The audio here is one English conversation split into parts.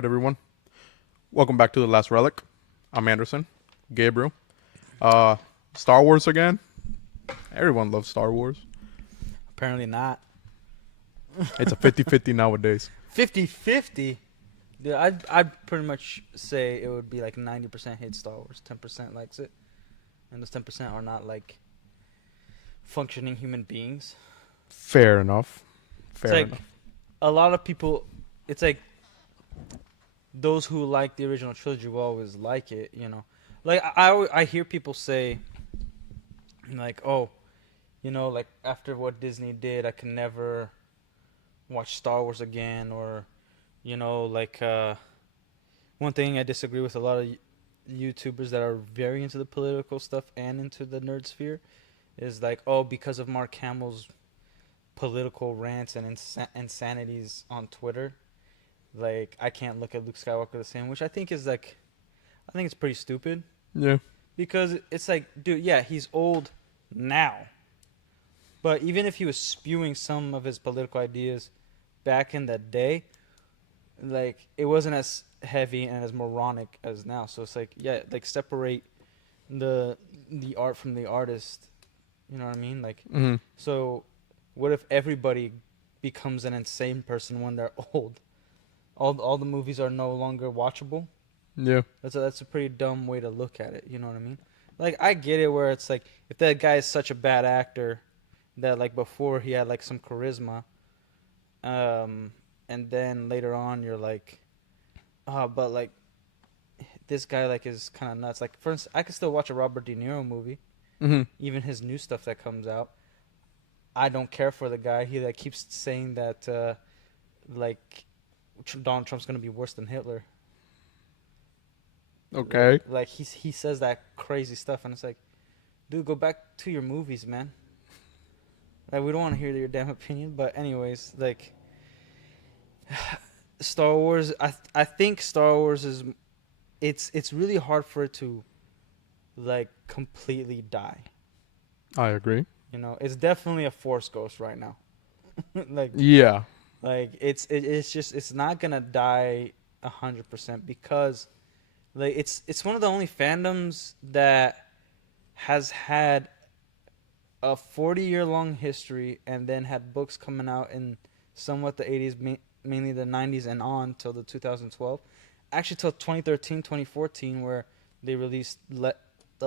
right, everyone. Welcome back to The Last Relic. I'm Anderson. Gabriel. Star Wars again. Everyone loves Star Wars. Apparently not. It's a 50-50 nowadays. 50-50? Dude, I'd pretty much say it would be like 90% hate Star Wars, 10% likes it. And those 10% are not like functioning human beings. Fair enough. It's like a lot of people, it's like those who like the original trilogy will always like it, you know. Like I hear people say like, oh, you know, like after what Disney did, I can never watch Star Wars again, or you know, like one thing I disagree with a lot of YouTubers that are very into the political stuff and into the nerd sphere is like, oh, because of Mark Hamill's political rants and insanities on Twitter, like I can't look at Luke Skywalker the same, which I think is like, I think it's pretty stupid. Yeah. Because it's like, dude, yeah, he's old now, but even if he was spewing some of his political ideas back in the day, like it wasn't as heavy and as moronic as now. So it's like, yeah, like separate the art from the artist. You know what I mean? Like, So what if everybody becomes an insane person when they're old? All the movies are no longer watchable. Yeah. That's a pretty dumb way to look at it. You know what I mean? Like I get it where it's like if that guy is such a bad actor that like before he had like some charisma, and then later on you're like, but like this guy like is kind of nuts. Like for instance, I could still watch a Robert De Niro movie, even his new stuff that comes out. I don't care for the guy. He like keeps saying that like Donald Trump's gonna be worse than Hitler. Okay. Like he says that crazy stuff, and it's like, dude, go back to your movies, man. Like we don't want to hear your damn opinion, but anyways, like Star Wars. I think Star Wars is, it's really hard for it to, like completely die. I agree. You know, it's definitely a Force ghost right now. Like Yeah. like it's just it's not gonna die 100% because. Like it's one of the only fandoms that has had a 40-year-long history and then had books coming out in somewhat the 80s, mainly the 90s and on till the 2012. Actually till 2013, 2014 where they released the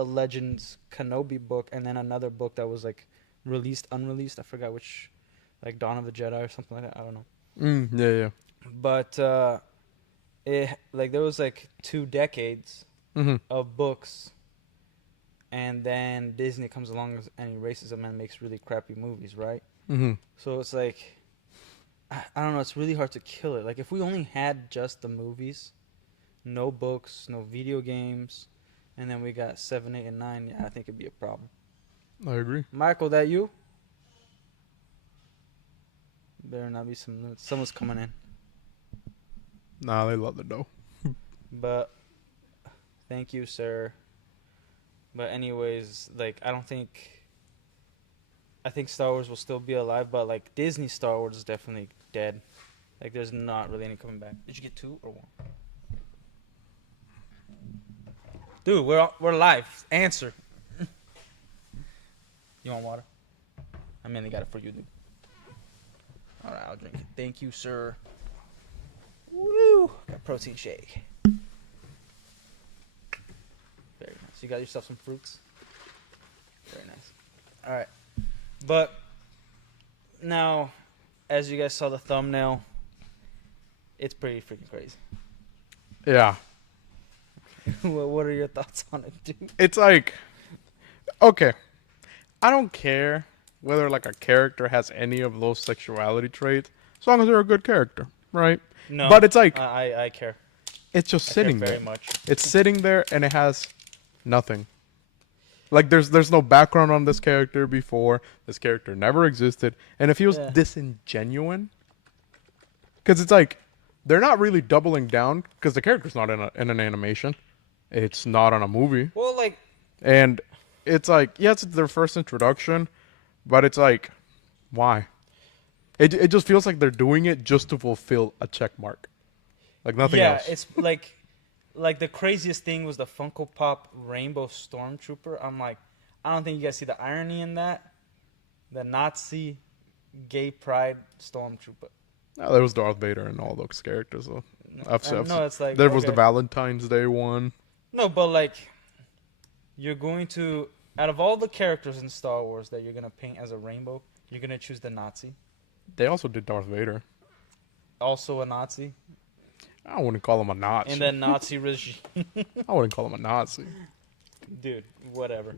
Legends Kenobi book and then another book that was like released, unreleased. I forgot which, like Dawn of the Jedi or something like that. I don't know. Yeah. But it like there was like 2 decades of books, and then Disney comes along and erases them and makes really crappy movies, right? So it's like I don't know, it's really hard to kill it. Like if we only had just the movies, no books, no video games, and then we got 7, 8, and 9, yeah, I think it'd be a problem. I agree. Michael, that you? Better not be someone's coming in. Nah, they love the dough. But thank you, sir. But anyways, like I think Star Wars will still be alive, but like Disney Star Wars is definitely dead. Like there's not really any coming back. Did you get 2 or 1? Dude, we're live. Answer. You want water? I mainly got it for you, dude. All right, I'll drink it. Thank you, sir. Woo! Got protein shake. Very nice. You got yourself some fruits? Very nice. Alright. But now, as you guys saw the thumbnail, it's pretty freaking crazy. Yeah. What are your thoughts on it, dude? It's like, okay, I don't care whether like a character has any of those sexuality traits, as long as they're a good character, right? No, but it's like I care. It's just I sitting care there. very much. It's sitting there and it has nothing. Like there's no background on this character before. This character never existed, and it feels disingenuous. Because it's like they're not really doubling down because the character's not in an animation. It's not on a movie. Well, like, and it's like, yes, it's their first introduction, but it's like, why? It just feels like they're doing it just to fulfill a check mark. Like nothing else. Yeah, it's like the craziest thing was the Funko Pop Rainbow Stormtrooper. I'm like, I don't think you guys see the irony in that. The Nazi gay pride Stormtrooper. No, there was Darth Vader and all those characters. So No, it's like there was the okay. Valentine's Day one. No, but like, you're going to, out of all the characters in Star Wars that you're gonna paint as a rainbow, you're gonna choose the Nazi. They also did Darth Vader. Also a Nazi I wouldn't call him a Nazi. in the Nazi regime. I wouldn't call him a Nazi. Dude, whatever.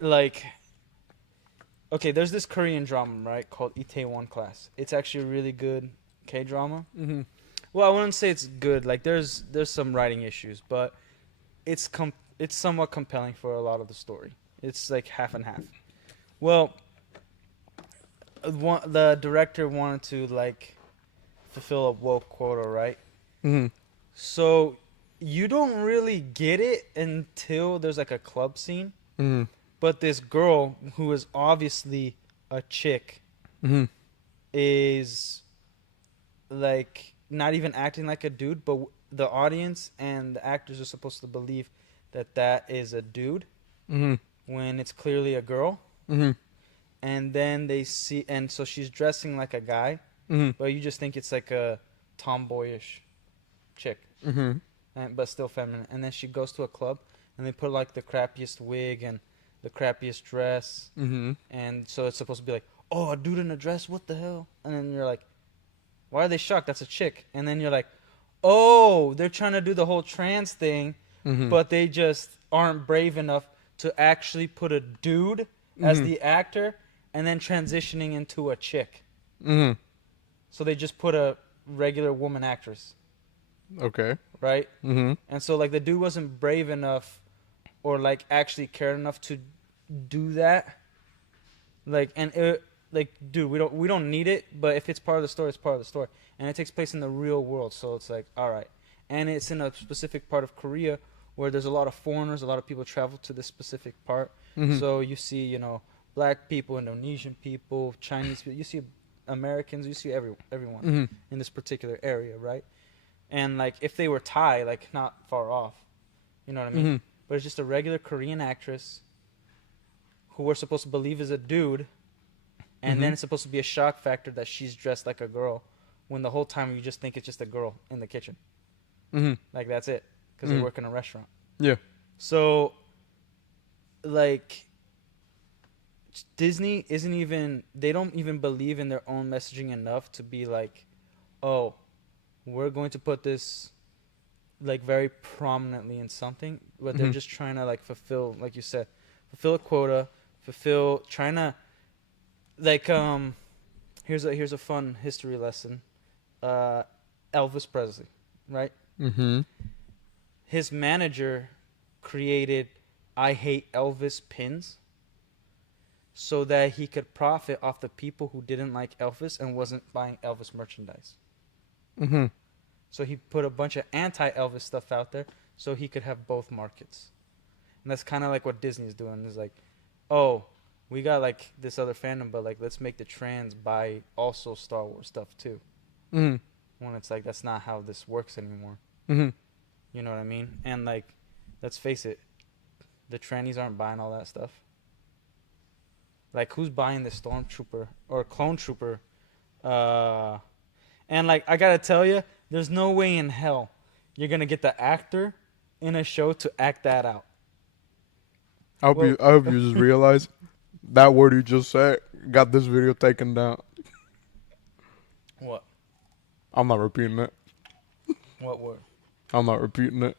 Like, okay, there's this Korean drama, right, called Itaewon Class. It's actually a really good K-drama. Mm-hmm. Well, I wouldn't say it's good. Like, there's some writing issues, but it's somewhat compelling for a lot of the story. It's like half and half. Well, the director wanted to like fulfill a woke quota, right? Mm-hmm. So you don't really get it until there's like a club scene. Mm-hmm. But this girl, who is obviously a chick, Mm-hmm. is like not even acting like a dude, but the audience and the actors are supposed to believe that that is a dude Mm-hmm. when it's clearly a girl. Mm-hmm. And then they see, and so she's dressing like a guy, Mm-hmm. but you just think it's like a tomboyish chick, Mm-hmm. but still feminine. And then she goes to a club, and they put like the crappiest wig and the crappiest dress, Mm-hmm. and so it's supposed to be like, oh, a dude in a dress, what the hell? And then you're like, why are they shocked? That's a chick. And then you're like, oh, they're trying to do the whole trans thing, Mm-hmm. but they just aren't brave enough to actually put a dude as Mhm. the actor and then transitioning into a chick. Mm-hmm. So they just put a regular woman actress, Okay. right? Mm-hmm. And so like the dude wasn't brave enough or like actually cared enough to do that. Like, and it, like, dude, we don't need it, but if it's part of the story, it's part of the story. And it takes place in the real world, so it's like, all right. And it's in a specific part of Korea where there's a lot of foreigners, a lot of people travel to this specific part. Mm-hmm. So you see, you know, black people, Indonesian people, Chinese people, you see Americans, you see everyone Mm-hmm. in this particular area, right? And like if they were Thai, like not far off, you know what I mean? Mm-hmm. But it's just a regular Korean actress who we're supposed to believe is a dude, and then Mhm. it's supposed to be a shock factor that she's dressed like a girl, when the whole time you just think it's just a girl in the kitchen. Mm-hmm. Like that's it, because Mhm. they work in a restaurant. Yeah. So, like, Disney isn't even, they don't even believe in their own messaging enough to be like, oh, we're going to put this like very prominently in something, but they're Mhm. just trying to like fulfill, like you said, fulfill a quota, trying to like here's a fun history lesson. Elvis Presley, right? Mm-hmm. His manager created I Hate Elvis pins so that he could profit off the people who didn't like Elvis and wasn't buying Elvis merchandise. Mm-hmm. So he put a bunch of anti-Elvis stuff out there so he could have both markets. And that's kind of like what Disney's doing. Is like, oh, we got like this other fandom, but like let's make the trans buy also Star Wars stuff too. Mm-hmm. When it's like that's not how this works anymore. Mm-hmm. You know what I mean? And like, let's face it, the trannies aren't buying all that stuff. Like, who's buying the Stormtrooper or Clone Trooper? And like, I gotta tell you, there's no way in hell you're gonna get the actor in a show to act that out. I hope you just realize that word you just said got this video taken down. What? I'm not repeating it. What word? I'm not repeating it.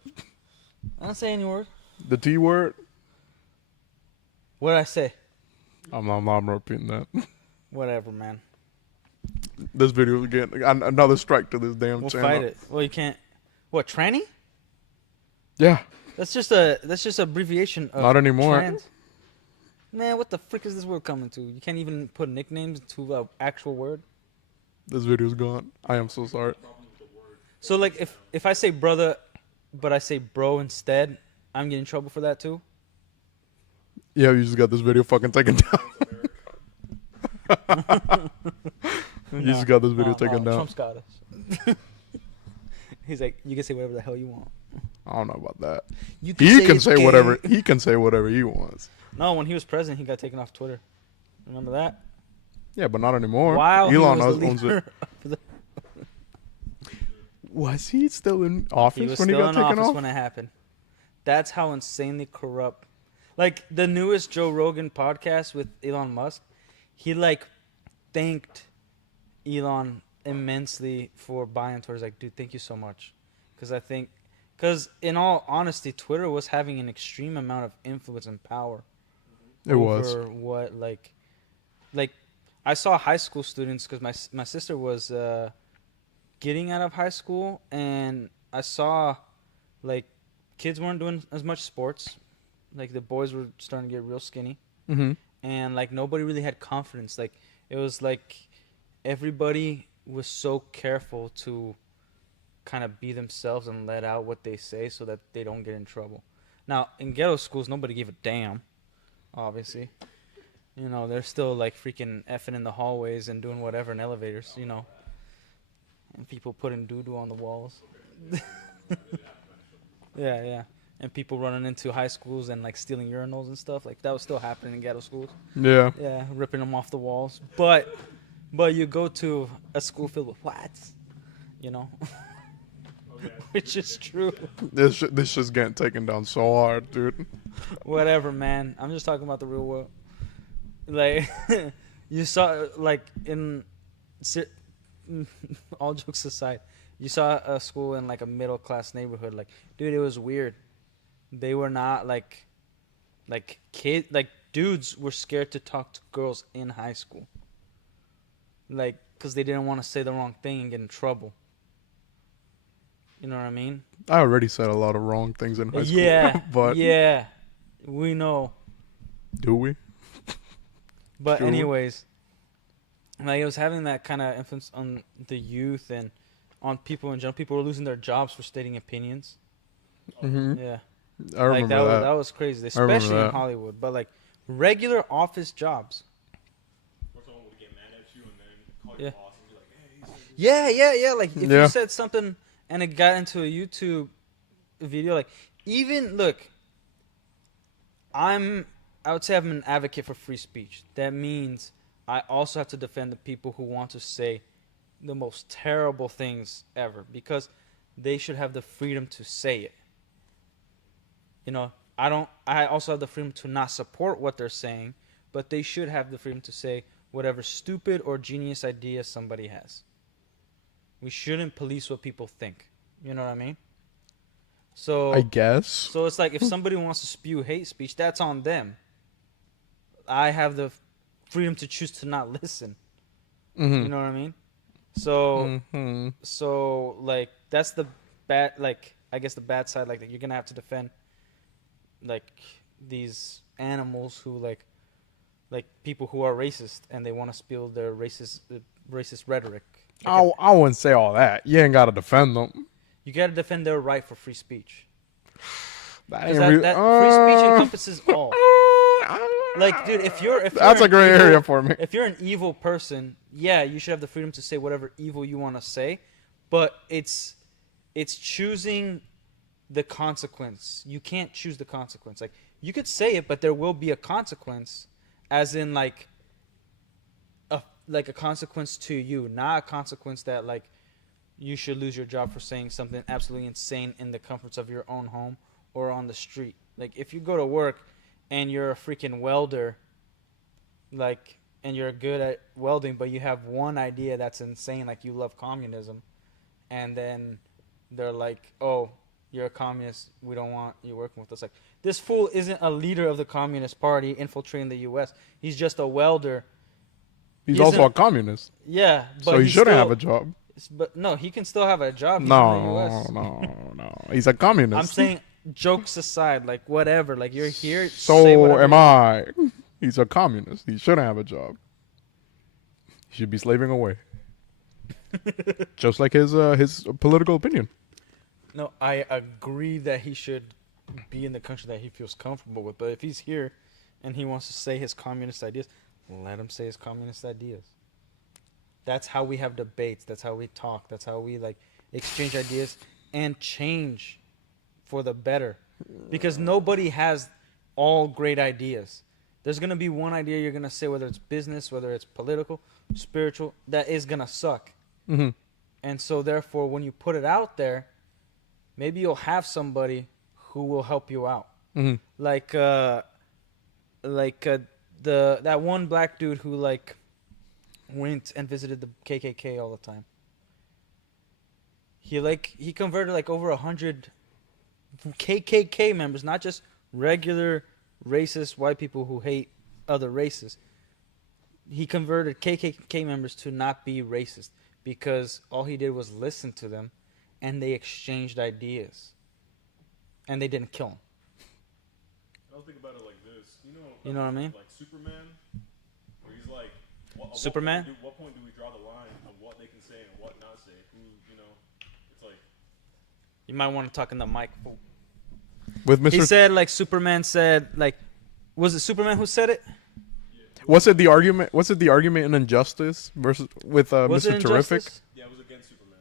I don't say any word. The T word. What did I say? I'm repeating that. Whatever, man. This video is getting another strike to this damn We'll channel. fight it. Well, you can't. What, tranny? Yeah. That's just abbreviation of Not anymore. trans. Man, what the frick is this world coming to? You can't even put nicknames to an actual word. This video's gone. I am so sorry. So like if I say brother, but I say bro instead, I'm getting in trouble for that too. Yeah, you just got this video fucking taken down. You just got this video taken down. Trump's got us. He's like, you can say whatever the hell you want. I don't know about that. You He can it's say gay. whatever. He can say whatever he wants. No, when he was president, he got taken off Twitter. Remember that? Yeah, but not anymore. While Elon he was the owns it. leader of the Was he still in office He was when still he got in taken office off? when it happened. That's how insanely corrupt. Like the newest Joe Rogan podcast with Elon Musk, he like thanked Elon immensely for buying Twitter. He's like, dude, thank you so much, because in all honesty, Twitter was having an extreme amount of influence and power. It was. Over what like I saw high school students, because my sister was getting out of high school, and I saw like kids weren't doing as much sports. Like the boys were starting to get real skinny, and like nobody really had confidence. Like it was like everybody was so careful to kind of be themselves and let out what they say so that they don't get in trouble. Now in ghetto schools, nobody gave a damn. Obviously, you know, they're still like freaking effing in the hallways and doing whatever in elevators, you know, and people putting doo-doo on the walls. Yeah. And people running into high schools and like stealing urinals and stuff. Like that was still happening in ghetto schools. Yeah. Yeah, ripping them off the walls. But you go to a school filled with whites, you know, which is true. This shit's getting taken down so hard, dude. Whatever, man. I'm just talking about the real world. Like, you saw, like, all jokes aside, you saw a school in, like, a middle-class neighborhood. Like, dude, it was weird. They were not, like dudes were scared to talk to girls in high school. Like, because they didn't want to say the wrong thing and get in trouble. You know what I mean? I already said a lot of wrong things in high school. Yeah, but yeah, we know. do we? But Sure. anyways, like it was having that kind of influence on the youth and on people in general. People were losing their jobs for stating opinions. Mm-hmm. Yeah, I remember like that. that was crazy, remember especially in that. Hollywood. But like regular office jobs. Or someone would get mad at you and then call Yeah. your boss and be like, hey, he said Yeah. Like if Yeah. you said something and it got into a YouTube video, like even look, I would say I'm an advocate for free speech. That means I also have to defend the people who want to say the most terrible things ever, because they should have the freedom to say it. You know, I also have the freedom to not support what they're saying, but they should have the freedom to say whatever stupid or genius idea somebody has. We shouldn't police what people think. You know what I mean? So I guess. So it's like if somebody wants to spew hate speech, that's on them. I have the freedom to choose to not listen. Mm-hmm. You know what I mean? So Mm-hmm. so like that's the bad, like I guess the bad side, like you're gonna have to defend like these animals who like people who are racist and they want to spew their racist rhetoric. Like I wouldn't say all that. You ain't got to defend them. you gotta defend their right for free speech. That Because ain't that free speech encompasses all. Like, dude, if you're that's a an gray evil- area for me. If you're an evil person, yeah, you should have the freedom to say whatever evil you want to say, but it's choosing the consequence. You can't choose the consequence. Like you could say it, but there will be a consequence, as in like a consequence to you, not a consequence that like you should lose your job for saying something absolutely insane in the comforts of your own home or on the street. Like if you go to work and you're a freaking welder, like, and you're good at welding, but you have one idea that's insane, like you love communism, and then they're like, oh, you're a communist, we don't want you working with us. Like, this fool isn't a leader of the Communist Party infiltrating the U.S. He's just a welder. He's Isn't- also a communist, Yeah, but so he he's shouldn't still- have a job. But no, he can still have a job. He's in the U.S. No. He's a communist. I'm saying, jokes aside, like whatever, like you're here. say So whatever am you I. He's a communist. He shouldn't have a job. He should be slaving away. Just like his political opinion. No, I agree that he should be in the country that he feels comfortable with. But if he's here and he wants to say his communist ideas, let him say his communist ideas. That's how we have debates. That's how we talk. That's how we like exchange ideas and change for the better. Because nobody has all great ideas. There's gonna be one idea you're gonna say, whether it's business, whether it's political, spiritual, that is gonna suck. Mm-hmm. And so therefore, when you put it out there, maybe you'll have somebody who will help you out. Mm-hmm. Like that one black dude who like went and visited the KKK all the time. He converted like over 100 KKK members, not just regular racist white people who hate other races. He converted KKK members to not be racist because all he did was listen to them, and they exchanged ideas, and they didn't kill him. I was thinking about it like this. You know what I mean? Like Superman, where he's like, Superman? What point do we draw the line of what they can say and what not say? Who, it's like. You might want to talk in the mic. With Mr. He said, like, Superman said, like, was it Superman who said it? What's it the argument in Injustice versus with Was it Mr. Terrific? Injustice? Yeah, it was against Superman.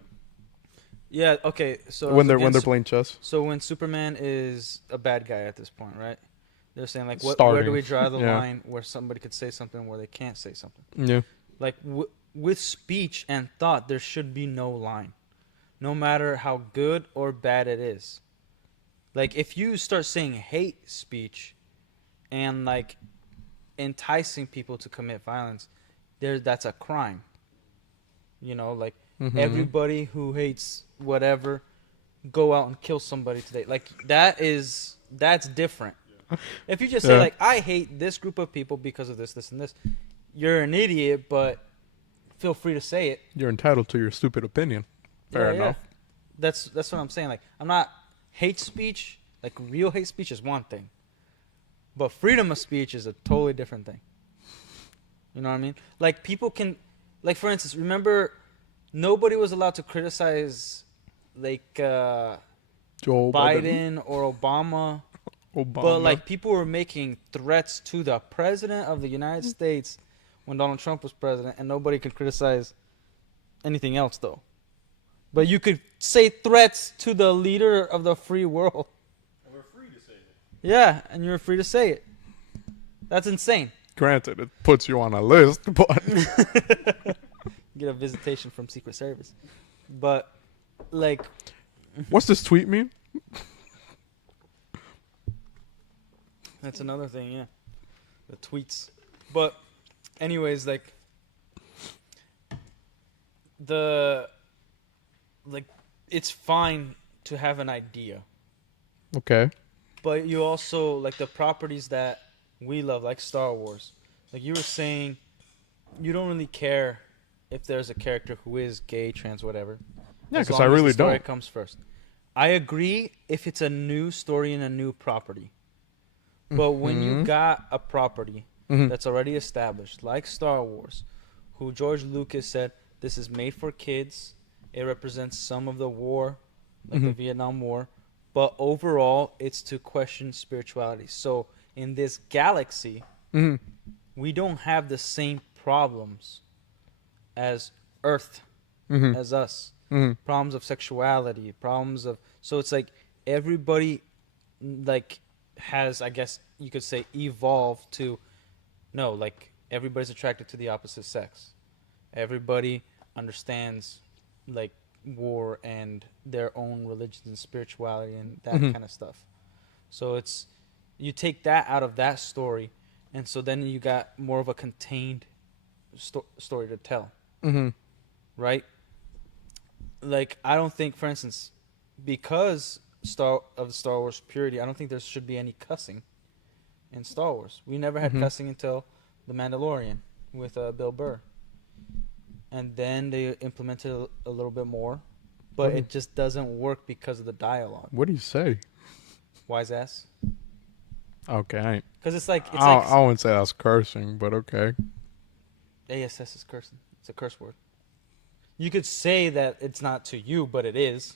Yeah. Okay. So it When was they're against playing chess. So when Superman is a bad guy at this point, right? They're saying like, where Starting. do we draw the Yeah. line where somebody could say something where they can't say something? Yeah. Like with speech and thought, there should be no line, no matter how good or bad it is. Like if you start saying hate speech, and like enticing people to commit violence, that's a crime. Like Mm-hmm. everybody who hates whatever, go out and kill somebody today. Like that's different. If you just say like, I hate this group of people because of this, this, and this, you're an idiot, but feel free to say it. You're entitled to your stupid opinion. Fair enough. That's what I'm saying. Like, I'm not hate speech. Like real hate speech is one thing, but freedom of speech is a totally different thing. You know what I mean? Like people can, like for instance, remember, nobody was allowed to criticize like Joe Biden or Obama. But like people were making threats to the president of the United States when Donald Trump was president, and nobody could criticize anything else though. But you could say threats to the leader of the free world. And we're free to say it. Yeah, and you're free to say it. That's insane. Granted, it puts you on a list, but Get a visitation from Secret Service. But like, what's this tweet mean? that's another thing, yeah. The tweets. But anyways, like it's fine to have an idea. Okay. But you also like the properties that we love, like Star Wars. Like you were saying, you don't really care if there's a character who is gay, trans, whatever. Yeah, as because long I as really the story don't. comes first. I agree if it's a new story and a new property. But when you got a property that's already established, like Star Wars, who George Lucas said, this is made for kids. It represents some of the war, like the Vietnam War. But overall, it's to question spirituality. So in this galaxy, we don't have the same problems as Earth, as us. Problems of sexuality, problems of... So it's like everybody like has, I guess you could say, evolved to... No, like everybody's attracted to the opposite sex. Everybody understands like war and their own religions and spirituality and that kind of stuff. So it's... You take that out of that story, and so then you got more of a contained story to tell. Right? Like, I don't think, for instance, because of the Star Wars purity, I don't think there should be any cussing in Star Wars. We never had cussing until The Mandalorian with Bill Burr. And then they implemented a little bit more, but it just doesn't work because of the dialogue. What do you say? Wise ass. Okay. Because it's like... I wouldn't say that's cursing, but okay. ASS is cursing. It's a curse word. You could say that it's not to you, but it is.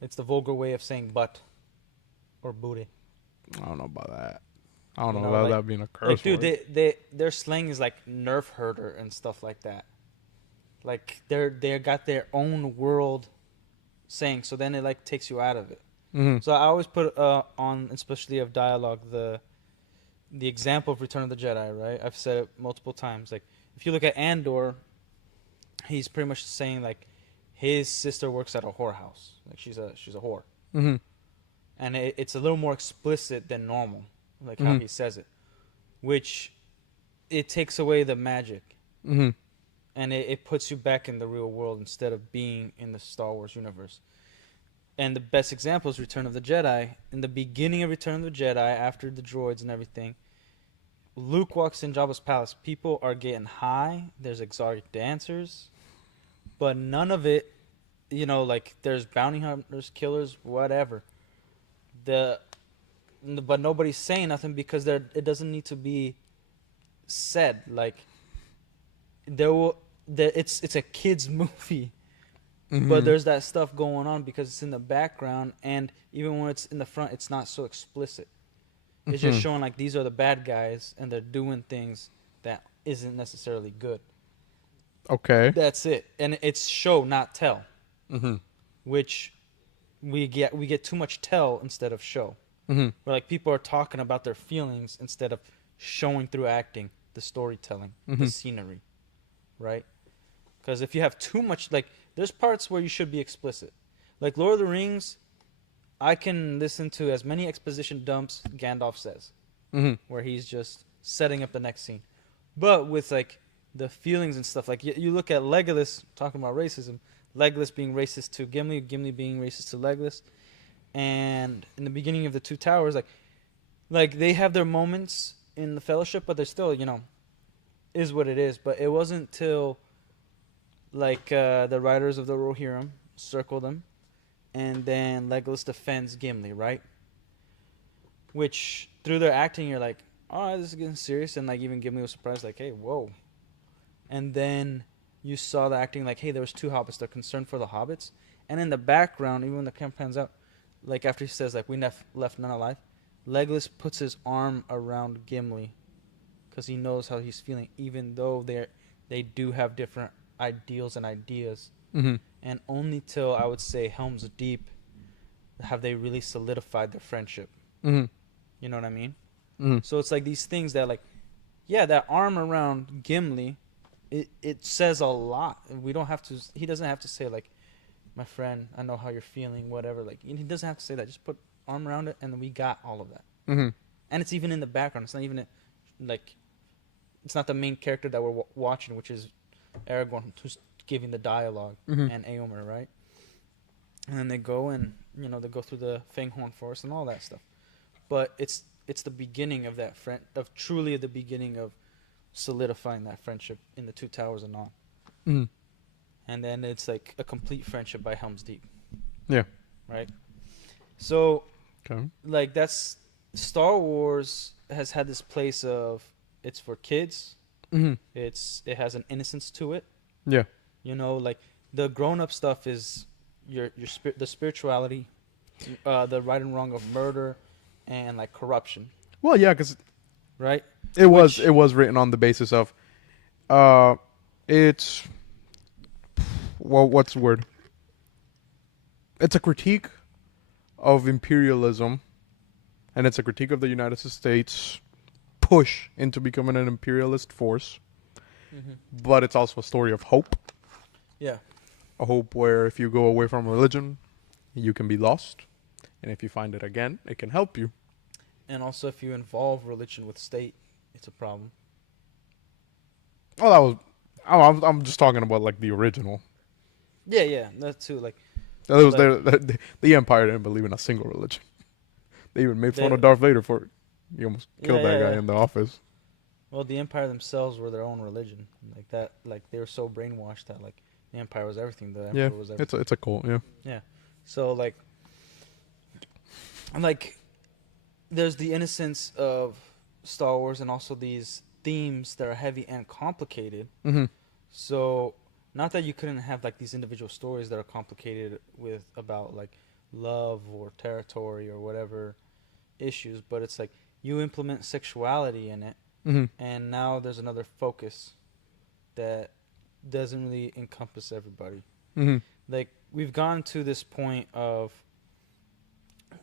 It's the vulgar way of saying butt or booty. I don't know about that. I don't You know know, about like- that being a curse Like, dude, word. their slang is like nerf herder and stuff like that. Like they got their own world saying, so then it like takes you out of it. Mm-hmm. So I always put on, especially of dialogue, the example of Return of the Jedi. Right, I've said it multiple times. Like if you look at Andor, he's pretty much saying like his sister works at a whorehouse. Like she's a whore, Mm-hmm. and it's a little more explicit than normal, like how Mhm. he says it, which it takes away the magic. Mm-hmm. And it puts you back in the real world instead of being in the Star Wars universe. And the best example is Return of the Jedi. In the beginning of Return of the Jedi, after the droids and everything, Luke walks in Jabba's palace. People are getting high. There's exotic dancers. But none of it, you know, like there's bounty hunters, killers, whatever. But nobody's saying nothing because it doesn't need to be said. Like it's a kids movie. Mm-hmm. But there's that stuff going on because it's in the background, and even when it's in the front, it's not so explicit. It's just Mhm. showing like these are the bad guys, and they're doing things that isn't necessarily good. Okay. That's it, and it's show not tell, Mm-hmm. which we get too much tell instead of show. Mm-hmm. Where like people are talking about their feelings instead of showing through acting, the storytelling, the Mhm. scenery, right? Because if you have too much, like, there's parts where you should be explicit. Like Lord of the Rings, I can listen to as many exposition dumps Gandalf says, Mm-hmm. where he's just setting up the next scene. But with, like, the feelings and stuff, like, you look at Legolas, talking about racism, Legolas being racist to Gimli, Gimli being racist to Legolas, and in the beginning of the Two Towers, like they have their moments in the Fellowship, but they're still, you know, is what it is. But it wasn't till like the riders of the Rohirrim circle them, and then Legolas defends Gimli, right? Which through their acting, you're like, all right, this is getting serious, and like even Gimli was surprised, like, hey, whoa. And then you saw the acting, like, hey, there was two hobbits. They're concerned for the hobbits, and in the background, even when the camera pans out, like after he says, like, we left none alive, Legolas puts his arm around Gimli because he knows how he's feeling, even though they do have different ideals and ideas. Mm-hmm. And only till I would say Helm's Deep have they really solidified their friendship. Mm-hmm. You know what I mean? Mm-hmm. So it's like these things that, like, yeah, that arm around Gimli, it says a lot. We don't have to. He doesn't have to say, like, my friend, I know how you're feeling, whatever. Like, he doesn't have to say that. Just put arm around it, and then we got all of that. Mm-hmm. And it's even in the background. It's not even like, it's not the main character that we're watching, which is Aragorn, who's giving the dialogue, Mhm. and Éomer, right? And then they go and, you know, they go through the Fanghorn Forest and all that stuff. But it's the beginning of that truly the beginning of solidifying that friendship in the Two Towers and all. Mm-hmm. And then it's like a complete friendship by Helm's Deep. Yeah. Right? So, Okay. like, that's Star Wars has had this place of it's for kids. Mm-hmm. It has an innocence to it. Yeah. You know, like the grown-up stuff is the spirituality, the right and wrong of murder, and like corruption, Well, yeah, because right? it was written on the basis of, it's, well, what's the word? It's a critique of imperialism, and it's a critique of the United States push into becoming an imperialist force. Mm-hmm. But it's also a story of hope. Yeah. A hope where if you go away from religion, you can be lost. And if you find it again, it can help you. And also, if you involve religion with state, it's a problem. Oh, I'm just talking about like the original. Yeah, that too. Like, That was Like- the Empire didn't believe in a single religion. They even made fun They- of Darth Vader for it. He almost killed Yeah, that yeah, guy yeah. in the office. well, the Empire themselves were their own religion. Like that, like they were so brainwashed that like the Empire was everything. The Emperor Yeah, was everything. it's a cult. Yeah. So like there's the innocence of Star Wars, and also these themes that are heavy and complicated. Mm-hmm. So not that you couldn't have like these individual stories that are complicated with about like love or territory or whatever issues, but it's like you implement sexuality in it, Mm-hmm. and now there's another focus that doesn't really encompass everybody. Mm-hmm. Like, we've gotten to this point of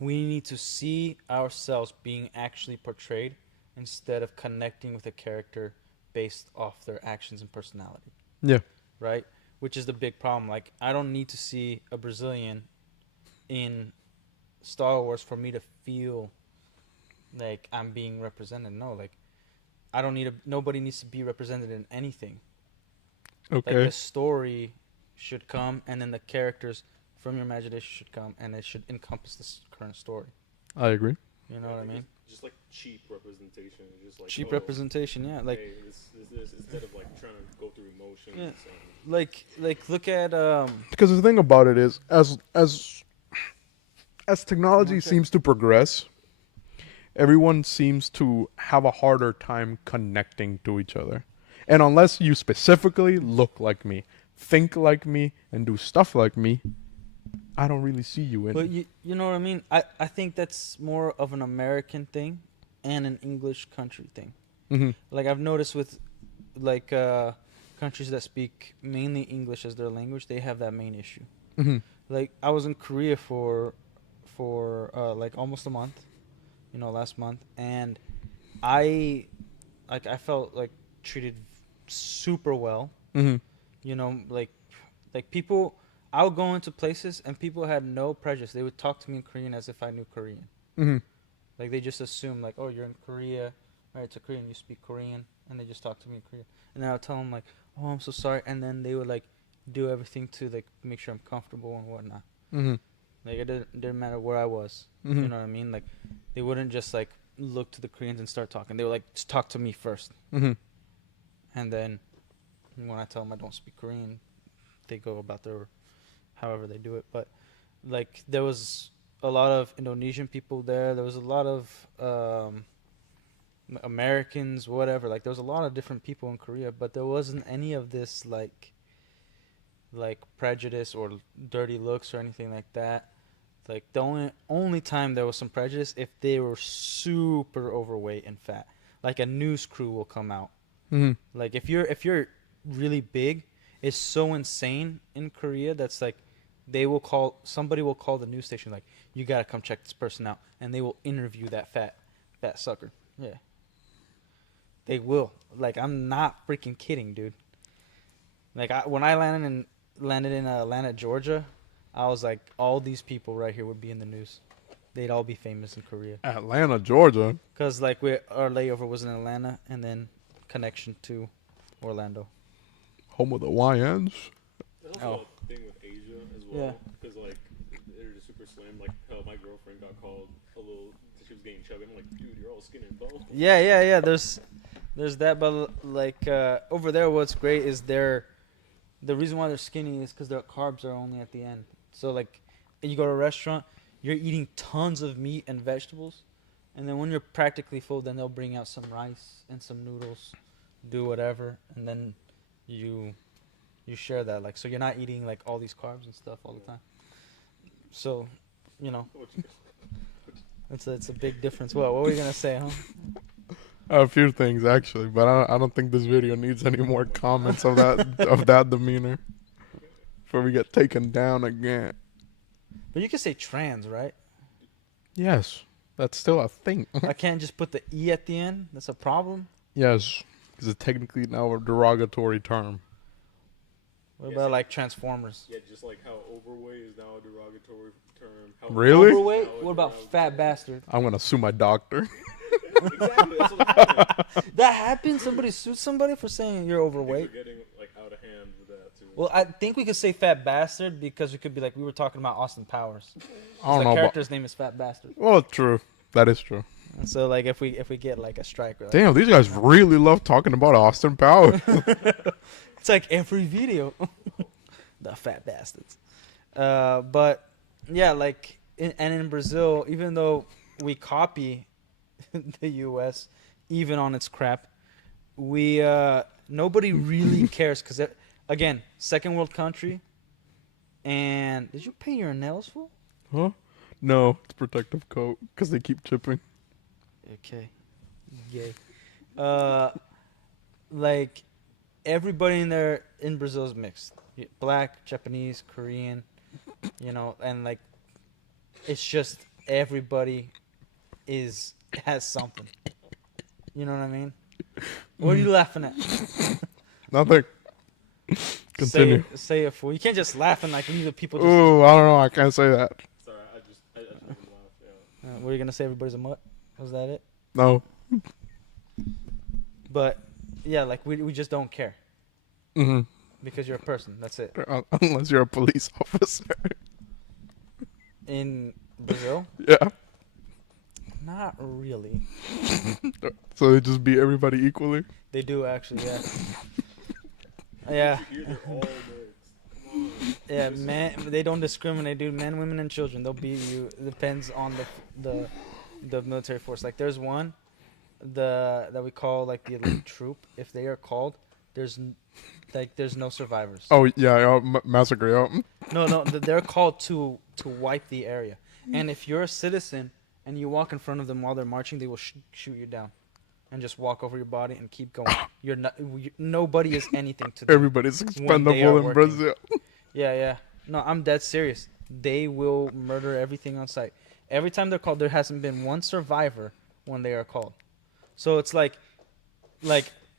we need to see ourselves being actually portrayed instead of connecting with a character based off their actions and personality. Yeah. Right? Which is the big problem. Like, I don't need to see a Brazilian in Star Wars for me to feel like I'm being represented. No, like, I don't need nobody needs to be represented in anything. Okay. Like, the story should come, and then the characters from your imagination should come, and it should encompass this current story. I agree. You know what I mean? Just like cheap representation. Just like Cheap representation, yeah. Like, hey, this instead of like trying to go through emotions. Yeah. And like look at Because the thing about it is, as technology Okay. seems to progress, everyone seems to have a harder time connecting to each other. And unless you specifically look like me, think like me, and do stuff like me, I don't really see you in but it. you know what I mean? I think that's more of an American thing and an English country thing. Mm-hmm. Like, I've noticed with like countries that speak mainly English as their language, they have that main issue. Mm-hmm. Like, I was in Korea for like almost a month, last month, and I felt like treated super well. Mm-hmm. Like people, I would go into places and people had no prejudice. They would talk to me in Korean as if I knew Korean. Mm-hmm. Like, they just assume, like, oh, you're in Korea, right? It's a Korean, you speak Korean, and they just talk to me in Korean. And then I would tell them, like, oh, I'm so sorry, and then they would, like, do everything to, like, make sure I'm comfortable and whatnot. Mm-hmm. Like, it didn't matter where I was. Mm-hmm. You know what I mean? Like, they wouldn't just, like, look to the Koreans and start talking. They would, like, just talk to me first. Mm-hmm. And then when I tell them I don't speak Korean, they go about their however they do it. But, like, there was a lot of Indonesian people there. There was a lot of Americans, whatever. Like, there was a lot of different people in Korea, but there wasn't any of this, like prejudice or dirty looks or anything like that. Like, the only time there was some prejudice if they were super overweight and fat. Like, a news crew will come out. Mm-hmm. Like, if you're really big, it's so insane in Korea that's like somebody will call the news station, like, you gotta come check this person out, and they will interview that fat sucker. Yeah, they will. Like, I'm not freaking kidding, dude. Like, when I landed in Atlanta, Georgia, I was like, all these people right here would be in the news. They'd all be famous in Korea. Atlanta, Georgia. Cause like our layover was in Atlanta, and then connection to Orlando. Home of the YNs. There's also a thing with Asia as well, because like they're just super slim. Like how my girlfriend got called a little, she was getting chubby. I'm like, dude, you're all skin and bone. Yeah. There's that, but like over there, what's great is the reason why they're skinny is because their carbs are only at the end. So like, you go to a restaurant, you're eating tons of meat and vegetables, and then when you're practically full, then they'll bring out some rice and some noodles, do whatever, and then you share that. Like, so you're not eating like all these carbs and stuff all the time. So, it's a big difference. What were you gonna say, huh? A few things actually, but I don't think this video needs any more comments of that demeanor before we get taken down again. But you can say trans, right? Yes, that's still a thing. I can't just put the E at the end. That's a problem. Yes, because it's technically now a derogatory term. What about like Transformers? Yeah, just like how overweight is now a derogatory term. How Really? Overweight? now a What about derogatory fat term. bastard? I'm gonna sue my doctor. Exactly. That's what I'm saying. That happened? Somebody sued somebody for saying you're Things overweight? are getting like out of hand with that too. Well, I think we could say fat bastard because we could be like, we were talking about Austin Powers. I don't The know. character's name is Fat Bastard. Well, true. That is true. And so like, if we get like a strike, we're like, Damn, these guys really love talking about Austin Powers. it's like every video. The fat bastards. But yeah, like, in Brazil, even though we copy the U.S. even on its crap, we nobody really cares because, again, second world country. And did you paint your nails, fool? Huh? No, it's protective coat because they keep chipping. Okay. Yay. Like everybody in there in Brazil is mixed. Black, Japanese, Korean, and like it's just everybody has something. You know what I mean? What are you laughing at? Nothing. Continue. Say it, fool. You can't just laugh and like leave the people just. Ooh, I don't know. I can't say that. Sorry, I just made him laugh. Yeah. What are you gonna say? Everybody's a mutt? Was that it? No. But yeah, like we just don't care Mm-hmm. because you're a person. That's it. Unless you're a police officer. In Brazil, Yeah. not really. So they just beat everybody equally. They do actually, yeah. Yeah. Here they're all nerds. Come on. Yeah, man, they don't discriminate, dude. Men, women, and children. They'll beat you. It depends on the military force. Like, there's one, that we call like the elite troop. If they are called, there's no survivors. Oh yeah, massacre. Yeah. No, they're called to wipe the area. And if you're a citizen and you walk in front of them while they're marching, they will shoot you down, and just walk over your body and keep going. Nobody is anything to them. Everybody's When they expendable are in working. Brazil. Yeah. No, I'm dead serious. They will murder everything on sight. Every time they're called, there hasn't been one survivor when they are called. So it's like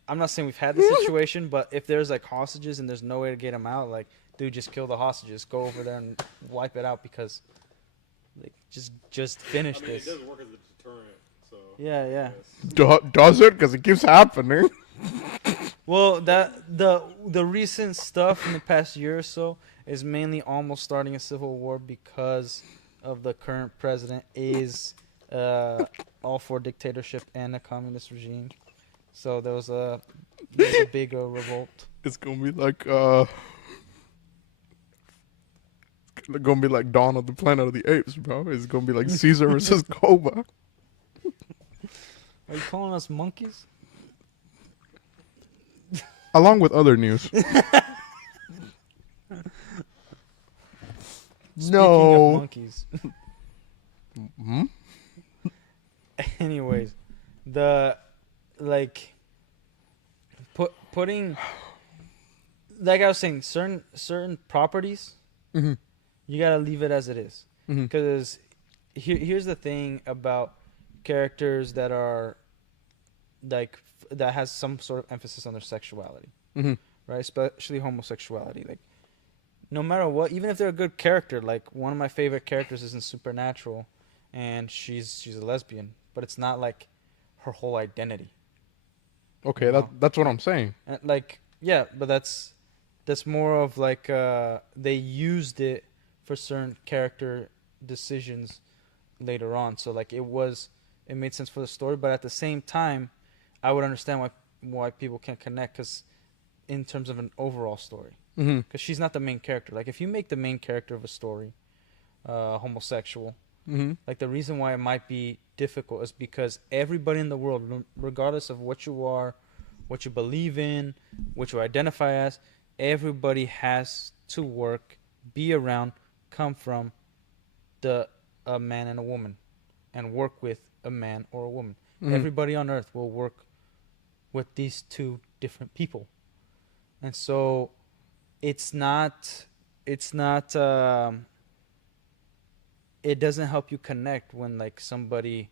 I'm not saying we've had this situation, but if there's like hostages and there's no way to get them out, like, dude, just kill the hostages. Go over there and wipe it out because, like, just finish I mean, this. it does work as a deterrent. So. Yeah. Does it? Because it keeps happening. Well, the recent stuff in the past year or so is mainly almost starting a civil war because of the current president is all for dictatorship and a communist regime. So there was a big revolt. It's gonna be like it's gonna be like Dawn of the Planet of the Apes, bro. It's gonna be like Caesar versus Koba. Are you calling us monkeys? Along with other news. Speaking No. of monkeys. Hmm? Anyways, putting, like I was saying, certain properties, Mm-hmm. you gotta leave it as it is. Mm-hmm. Because here's the thing about characters that are like that has some sort of emphasis on their sexuality, Mm-hmm. right? Especially homosexuality. Like, no matter what, even if they're a good character, like one of my favorite characters is in Supernatural, and she's a lesbian, but it's not like her whole identity. Okay, that's what I'm saying. And like, yeah, but that's more of like they used it for certain character decisions later on. So like it made sense for the story, but at the same time, I would understand why people can't connect, because in terms of an overall story, Mm-hmm. because she's not the main character. Like if you make the main character of a story homosexual, Mm-hmm. like the reason why it might be difficult is because everybody in the world, regardless of what you are, what you believe in, what you identify as, everybody has to work, be around, come from a man and a woman, and work with a man or a woman. Mm-hmm. Everybody on earth will work with these two different people. And so it doesn't help you connect when like somebody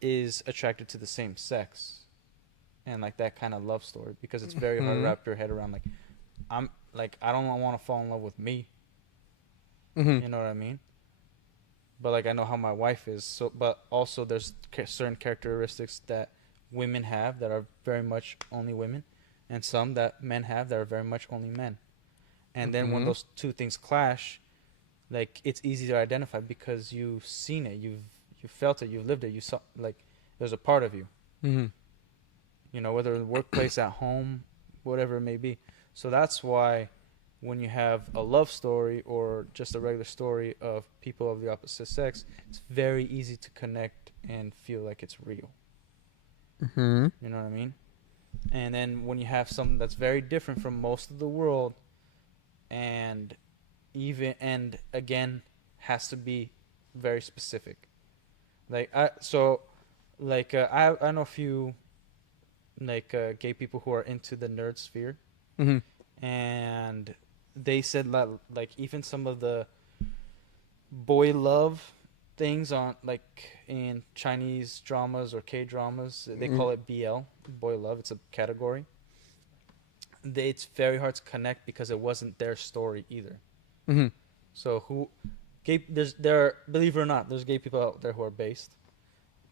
is attracted to the same sex and like that kind of love story, because it's very hard to Mhm. wrap your head around. Like, I don't want to fall in love with me. Mm-hmm. You know what I mean? But like I know how my wife is. So, but also there's certain characteristics that women have that are very much only women, and some that men have that are very much only men. And then when Mhm. those two things clash, like it's easy to identify because you've seen it, you felt it, you've lived it, you saw, like there's a part of you. Mm-hmm. You know, whether in the workplace, at home, whatever it may be. So that's why when you have a love story or just a regular story of people of the opposite sex, it's very easy to connect and feel like it's real. Mm-hmm. You know what I mean? And then when you have something that's very different from most of the world, and again has to be very specific. Like so Like I know a few like gay people who are into the nerd sphere, Mm-hmm. and they said that like even some of the boy love things on like in Chinese dramas or K dramas, they call it BL, boy love. It's a category. It's very hard to connect because it wasn't their story either. Mm-hmm. So who gay there believe it or not, there's gay people out there who are based,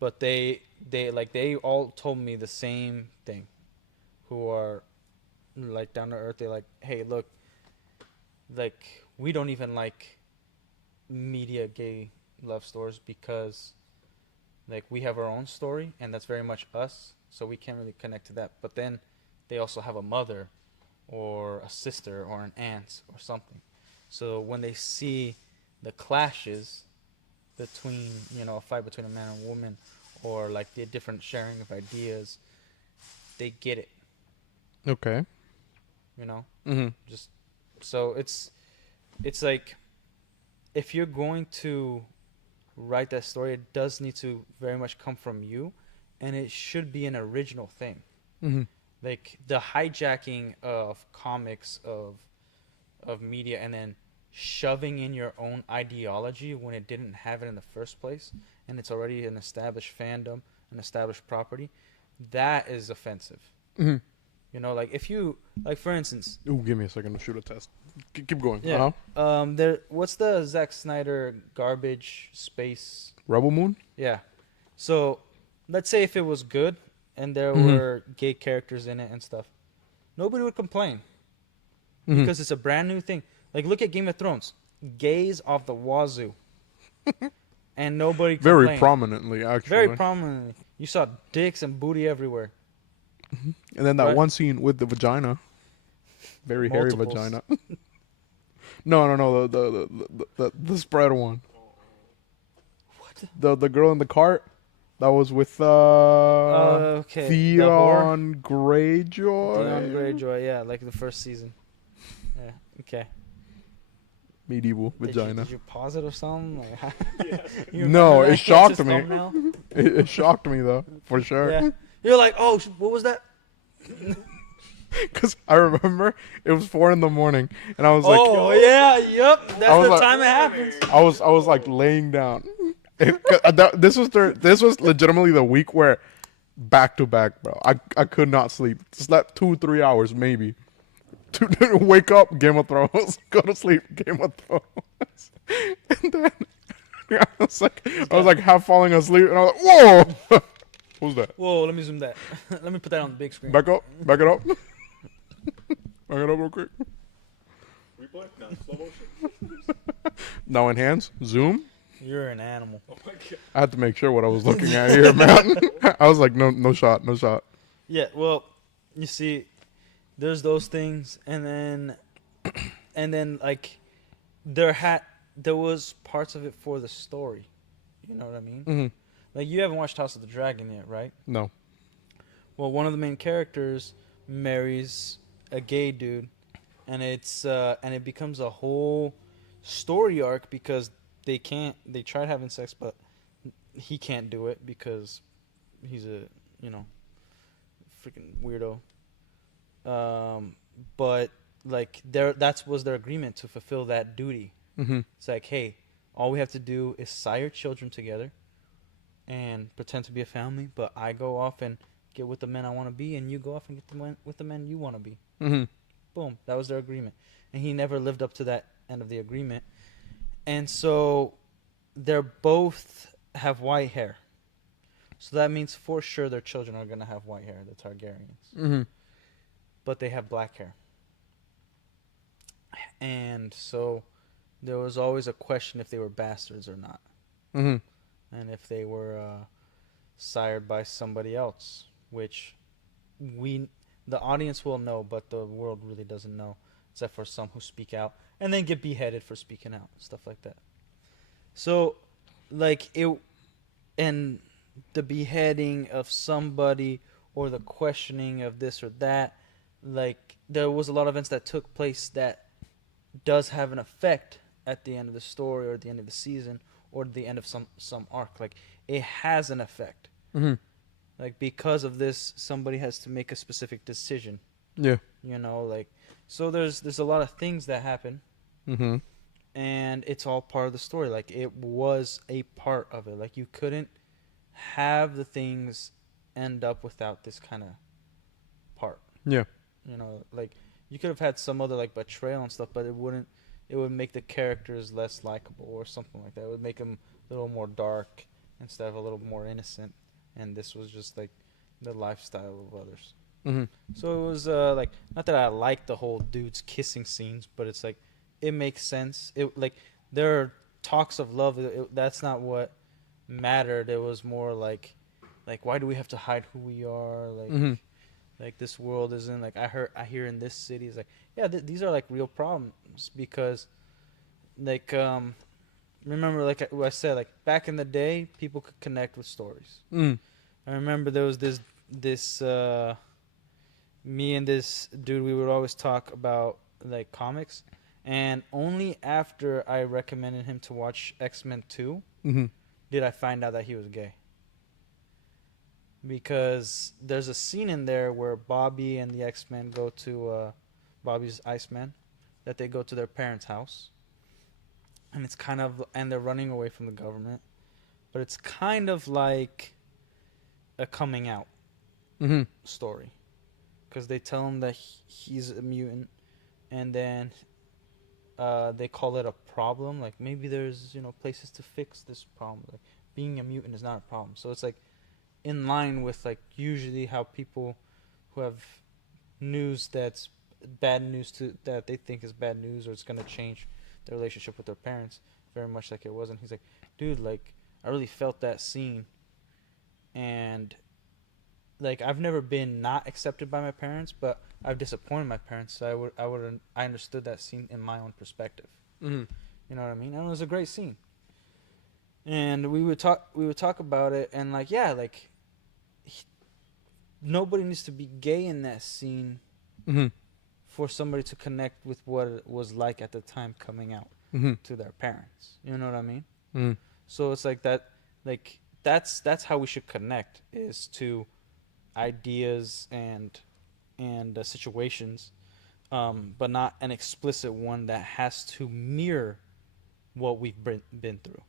but they all told me the same thing, who are like down to earth. They're like, hey, look, like we don't even like media gay love stories because like we have our own story and that's very much us, so we can't really connect to that. But then they also have a mother or a sister or an aunt or something. So when they see the clashes between, a fight between a man and a woman, or like the different sharing of ideas, they get it, Okay. you know? Mm-hmm. Just so it's like if you're going to write that story, it does need to very much come from you, and it should be an original thing. Mm-hmm. Like the hijacking of comics of media and then shoving in your own ideology when it didn't have it in the first place, and it's already an established fandom, an established property, that is offensive. Mm-hmm. Like if you like, for instance, Ooh, give me a second to shoot a test. Keep going. yeah, Uh-huh. what's the Zack Snyder garbage space? Rebel Moon. Yeah, so let's say if it was good and there Mhm. were gay characters in it and stuff, nobody would complain Mhm. because it's a brand new thing. Like look at Game of Thrones, gays off the wazoo, and nobody complained. Very prominently, actually. Very prominently. You saw dicks and booty everywhere. And then that Right. one scene with the vagina, very hairy Multiples. vagina. No, the spread one. What? The girl in the cart that was with Okay. The whore? Theon Greyjoy. Theon Greyjoy, yeah, like the first season. Yeah. Okay. Medieval vagina. Did you pause it or something? Like, Yeah. you No, remember it that? shocked That's his me. thumbnail? It shocked me though, for sure. Yeah. You're like, oh, what was that? Because I remember it was 4 a.m, and I was like, Oh yeah, yep. That's I was the like- time it happens. I was like laying down. This was legitimately the week where back to back, bro. I could not sleep. Slept 2-3 hours maybe. Wake up, Game of Thrones. Go to sleep, Game of Thrones. And then I was like half falling asleep, and I was like, whoa, what was that? Whoa, let me zoom that. Let me put that on the big screen. Back up, back it up, back it up real quick. Replay? No, slow motion. Now enhance, zoom. You're an animal. Oh my god. I had to make sure what I was looking at here, man. I was like, no shot. Yeah, well, you see, there's those things, and then like there was parts of it for the story. You know what I mean? Mm-hmm. Like you haven't watched House of the Dragon yet, right? No. Well, one of the main characters marries a gay dude, and it becomes a whole story arc because they tried having sex, but he can't do it because he's a freaking weirdo. But like that was their agreement to fulfill that duty. Mm-hmm. It's like, hey, all we have to do is sire children together and pretend to be a family, but I go off and get with the men I want to be, and you go off and get with the men you want to be. Mm-hmm. Boom. That was their agreement. And he never lived up to that end of the agreement. And so they're both have white hair. So that means for sure their children are going to have white hair, the Targaryens. Mm-hmm. But they have black hair. And so there was always a question if they were bastards or not. Mm-hmm. And if they were sired by somebody else, which the audience will know, but the world really doesn't know, except for some who speak out and then get beheaded for speaking out, stuff like that. So, like and the beheading of somebody or the questioning of this or that, like there was a lot of events that took place that does have an effect at the end of the story or at the end of the season or the end of some arc. Like it has an effect. Mm-hmm. Like, because of this, somebody has to make a specific decision. Yeah. You know, like, so there's a lot of things that happen, Mm-hmm. and it's all part of the story. Like, it was a part of it. Like, you couldn't have the things end up without this kind of part. Yeah. You know, like, you could have had some other, like, betrayal and stuff, but it would make the characters less likable or something like that. It would make them a little more dark instead of a little more innocent. And this was just, like, the lifestyle of others. Mm-hmm. So it was, like, not that I like the whole dudes kissing scenes, but it's, like, it makes sense. It, like, there are talks of love. That's not what mattered. It was more like, why do we have to hide who we are? Like, Mm-hmm. like, this world isn't, like, I hear in this city, it's like, yeah, these are, like, real problems, because, like, remember, like what I said, like, back in the day, people could connect with stories. Mm. I remember there was this me and this dude, we would always talk about, like, comics, and only after I recommended him to watch X-Men 2 Mm-hmm. did I find out that he was gay. Because there's a scene in there where Bobby and the X-Men go to Bobby's Iceman, that they go to their parents' house, and it's kind of, and they're running away from the government, but it's kind of like a coming out Mm-hmm. story, because they tell him that he's a mutant, and then they call it a problem. Like, maybe there's, places to fix this problem. Like, being a mutant is not a problem. So it's, like, in line with, like, usually how people who have news that's bad news that they think is bad news, or it's gonna change their relationship with their parents, very much like it was. And he's like, dude, like, I really felt that scene, and, like, I've never been not accepted by my parents, but I've disappointed my parents. So I understood that scene in my own perspective. Mm-hmm. You know what I mean? And it was a great scene. And we would talk about it, and, like, yeah, like, nobody needs to be gay in that scene Mm-hmm. for somebody to connect with what it was like at the time coming out Mm-hmm. to their parents. You know what I mean? Mm-hmm. So it's like that. Like, that's how we should connect, is to ideas and situations, but not an explicit one that has to mirror what we've been through.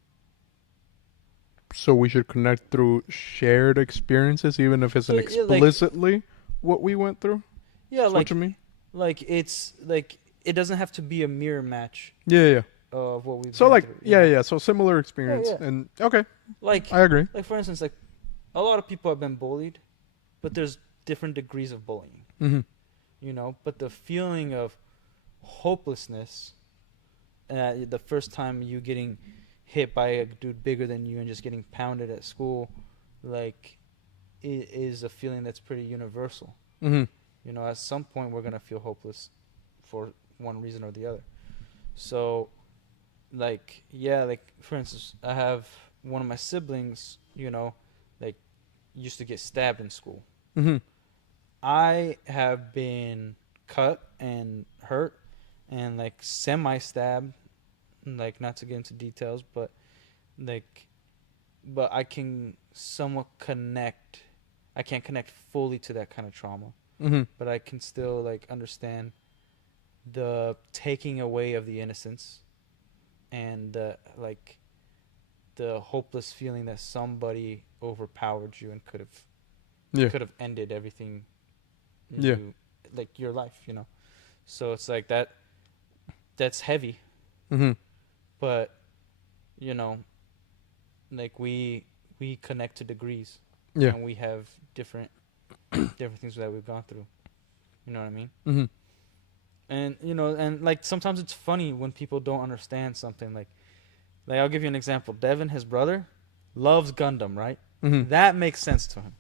So we should connect through shared experiences, even if it's an Yeah, like- explicitly what we went through. Yeah, That's like, what you mean? like, it's like, it doesn't have to be a mirror match Yeah, yeah. of what we've So been like, through, yeah. So similar experience, yeah. and okay, Like, I agree. like, for instance, like, a lot of people have been bullied, but there's different degrees of bullying. Mm-hmm. But the feeling of hopelessness, the first time you getting hit by a dude bigger than you and just getting pounded at school, like, is a feeling that's pretty universal. Mm-hmm. At some point we're gonna feel hopeless for one reason or the other. So, like, yeah, like, for instance, I have one of my siblings, like, used to get stabbed in school. Mm-hmm. I have been cut and hurt and, like, semi-stabbed, like, not to get into details, but I can somewhat connect. I can't connect fully to that kind of trauma, Mm-hmm. but I can still, like, understand the taking away of the innocence and the hopeless feeling that somebody overpowered you and could have ended everything. Yeah. Like, your life, So it's like that. That's heavy, Mm-hmm. but like, we connect to degrees. Yeah. And we have different things that we've gone through. You know what I mean? Mm-hmm. And and, like, sometimes it's funny when people don't understand something. Like I'll give you an example. Devin, his brother, loves Gundam, right? Mm-hmm. That makes sense to him.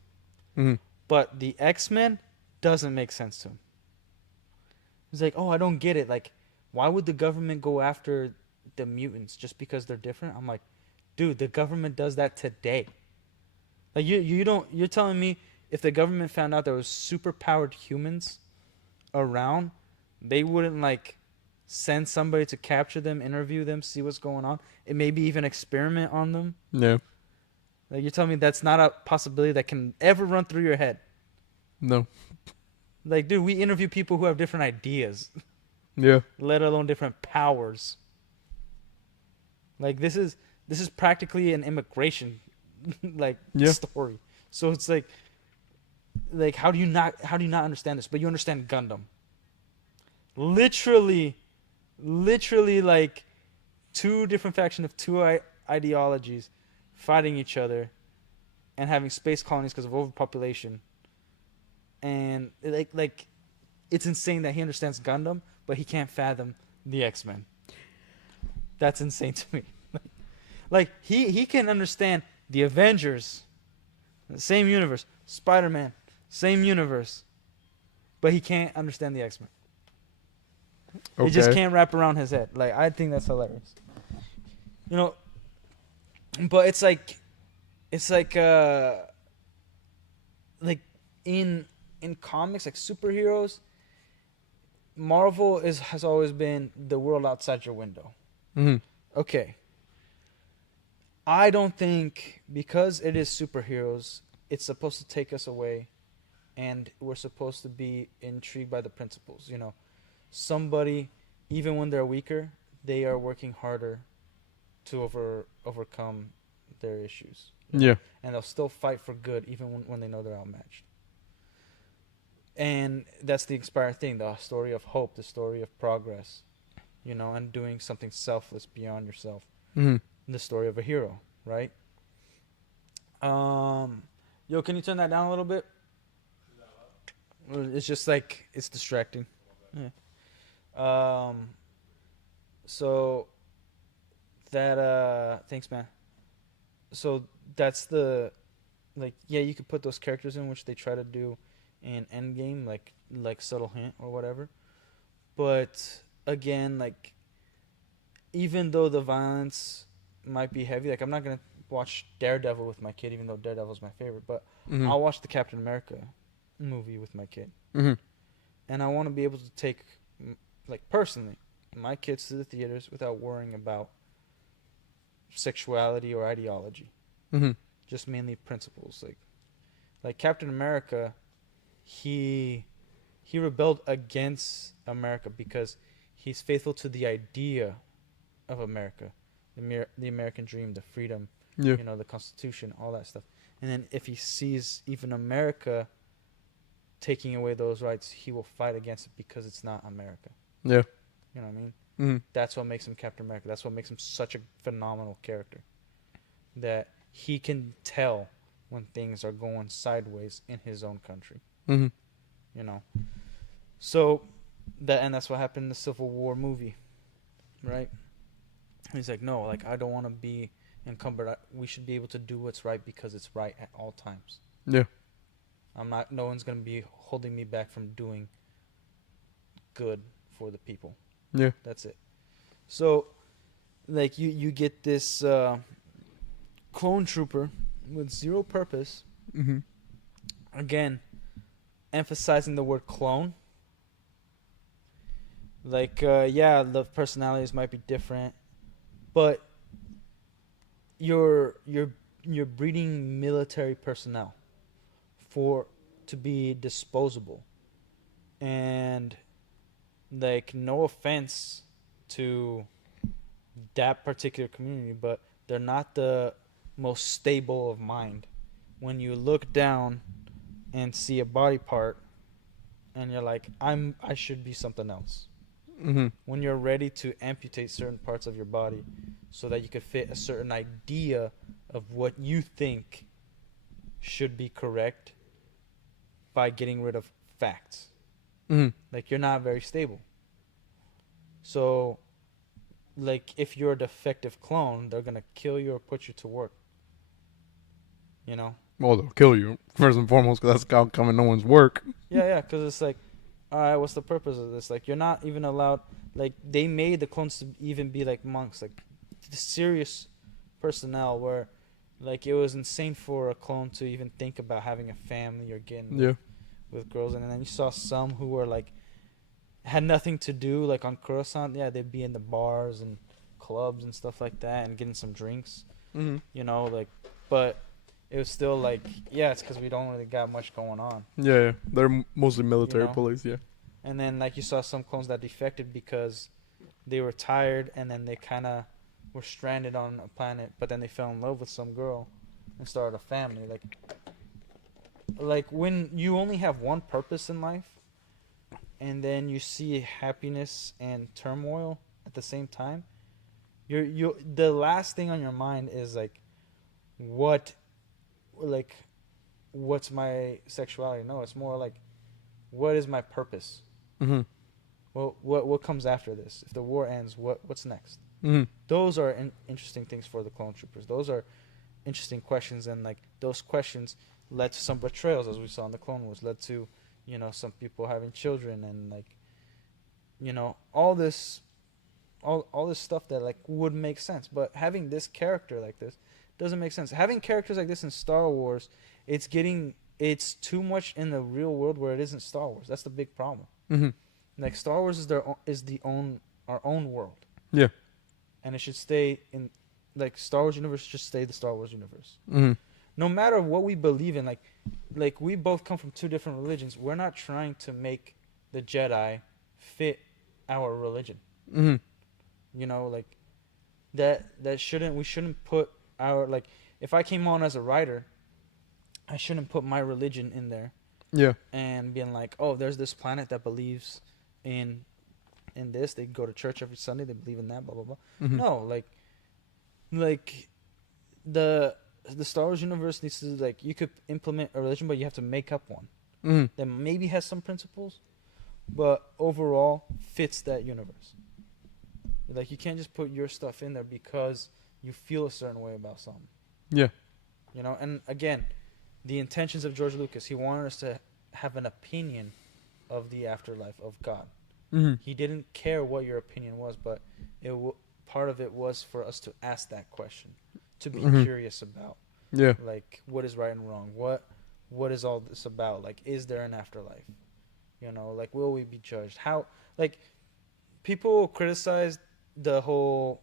Mm-hmm. But the X-Men doesn't make sense to him. He's like, oh, I don't get it. Like, why would the government go after the mutants just because they're different? I'm like, dude, the government does that today. Like, you're telling me if the government found out there was superpowered humans around, they wouldn't, like, send somebody to capture them, interview them, see what's going on, and maybe even experiment on them? Yeah. Like, you're telling me that's not a possibility that can ever run through your head? No. Like, dude, we interview people who have different ideas, Yeah. let alone different powers. Like, this is practically an immigration like story. So it's like how do you not understand this? But you understand Gundam. Literally like two different factions of two ideologies fighting each other and having space colonies because of overpopulation. And like it's insane that he understands Gundam, but he can't fathom the X-Men. That's insane to me. Like he can understand the Avengers, the same universe, Spider-Man, same universe, but he can't understand the X-Men. Okay. He just can't wrap around his head. Like, I think that's hilarious. You know, but it's like in comics, like superheroes, Marvel has always been the world outside your window. Mm-hmm. Okay. I don't think, because it is superheroes, it's supposed to take us away, and we're supposed to be intrigued by the principles. You know, somebody, even when they're weaker, they are working harder to overcome their issues. Yeah. And they'll still fight for good, even when they know they're outmatched. And that's the inspiring thing, the story of hope, the story of progress, you know, and doing something selfless beyond yourself. Mm-hmm. The story of a hero, right? Yo, can you turn that down a little bit? It's just like, it's distracting. Yeah. So that thanks, man. So that's the, like, yeah, you could put those characters in, which they try to do in Endgame, like subtle hint or whatever. But again, like, even though the violence might be heavy, like, I'm not gonna watch Daredevil with my kid, even though Daredevil's my favorite, but Mm-hmm. I'll watch the Captain America movie with my kid. Mm-hmm. And I want to be able to take, like, personally, my kids to the theaters without worrying about sexuality or ideology. Mm-hmm. Just mainly principles. Like Captain America, he rebelled against America because he's faithful to the idea of America, the American dream, the freedom, Yeah. you know, the Constitution, all that stuff. And then if he sees even America taking away those rights, he will fight against it because it's not America. Yeah. You know what I mean? Mm-hmm. That's what makes him Captain America. That's what makes him such a phenomenal character. That he can tell when things are going sideways in his own country. Mm-hmm. You know? So, that's what happened in the Civil War movie. Right? He's like, no, like, I don't want to be encumbered. We should be able to do what's right because it's right at all times. Yeah. No one's going to be holding me back from doing good for the people. Yeah. That's it. So, like, you get this clone trooper with zero purpose. Mm-hmm. Again, emphasizing the word clone. Like, yeah, the personalities might be different, but you're breeding military personnel to be disposable. And, like, no offense to that particular community, but they're not the most stable of mind. When you look down and see a body part and you're like, I should be something else. Mm-hmm. When you're ready to amputate certain parts of your body so that you could fit a certain idea of what you think should be correct by getting rid of facts. Mm-hmm. Like, you're not very stable. So, like, if you're a defective clone, they're going to kill you or put you to work. You know? Well, they'll kill you, first and foremost, because that's outcoming no one's work. Yeah, because it's like, all right, what's the purpose of this? Like, you're not even allowed, like, they made the clones to even be like monks, like, the serious personnel where, like, it was insane for a clone to even think about having a family or getting with girls. And then you saw some who were, like, had nothing to do, like, on Coruscant. Yeah, they'd be in the bars and clubs and stuff like that and getting some drinks, Mm-hmm. you know, like, but it was still like, yeah, it's because we don't really got much going on. Yeah, they're mostly military You know? police. Yeah. And then like you saw some clones that defected because they were tired, and then they kind of were stranded on a planet, but then they fell in love with some girl and started a family. Like when you only have one purpose in life, and then you see happiness and turmoil at the same time, you the last thing on your mind is like, what, like, what's my sexuality? No, it's more like, what is my purpose? Mm-hmm. Well, what comes after this? If the war ends, what's next? Mm-hmm. Those are interesting things for the clone troopers. Those are interesting questions, and like those questions led to some betrayals, as we saw in the Clone Wars. Led to, some people having children, and like, all this stuff that like would make sense. But having this character like this doesn't make sense. Having characters like this in Star Wars, it's too much in the real world where it isn't Star Wars. That's the big problem. Mm-hmm. Like Star Wars is our own world. Yeah. And it should stay in, like, Star Wars universe should stay the Star Wars universe. Mm-hmm. No matter what we believe in, like we both come from two different religions. We're not trying to make the Jedi fit our religion. Mm-hmm. Like we shouldn't put our, like, if I came on as a writer, I shouldn't put my religion in there. Yeah. And being like, oh, there's this planet that believes in this. They go to church every Sunday. They believe in that. Blah blah blah. Mm-hmm. No, like the Star Wars universe needs to, like, you could implement a religion, but you have to make up one Mm-hmm. that maybe has some principles, but overall fits that universe. Like, you can't just put your stuff in there because you feel a certain way about something. Yeah. And again, the intentions of George Lucas, he wanted us to have an opinion of the afterlife of God. Mm-hmm. He didn't care what your opinion was, but part of it was for us to ask that question, to be Mm-hmm. curious about. Yeah. Like, what is right and wrong? What is all this about? Like, is there an afterlife? Like, will we be judged? How, like, people criticize the whole